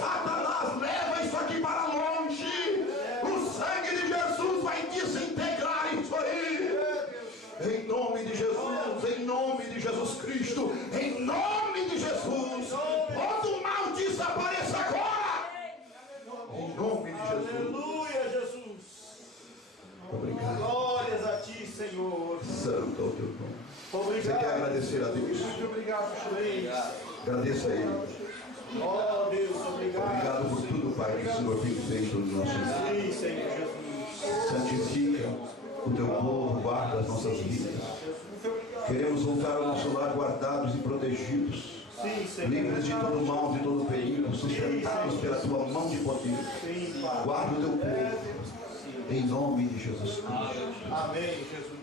Satanás, leva isso aqui para longe. O sangue de Jesus vai desintegrar isso aí. Em nome de Jesus, em nome de Jesus Cristo, em nome de Jesus, todo mal desapareça agora. Em nome de Jesus. Aleluia, Jesus. Obrigado. Glórias a ti, Senhor. Santo é o teu nome. Obrigado. Você quer agradecer a Deus? Muito obrigado, Jesus. Agradeça a Ele. Oh, Deus, obrigado. Obrigado por tudo, Pai, que o Senhor tem feito nos nossos dias. Sim, Senhor Jesus. Santifica o teu povo, guarda as nossas vidas. Queremos voltar ao nosso lar guardados e protegidos, Sim, Senhor. livres de todo mal, de todo perigo, sustentados pela tua mão de poder. Sim, Pai. Guarda o teu povo, em nome de Jesus Cristo. Amém, Jesus.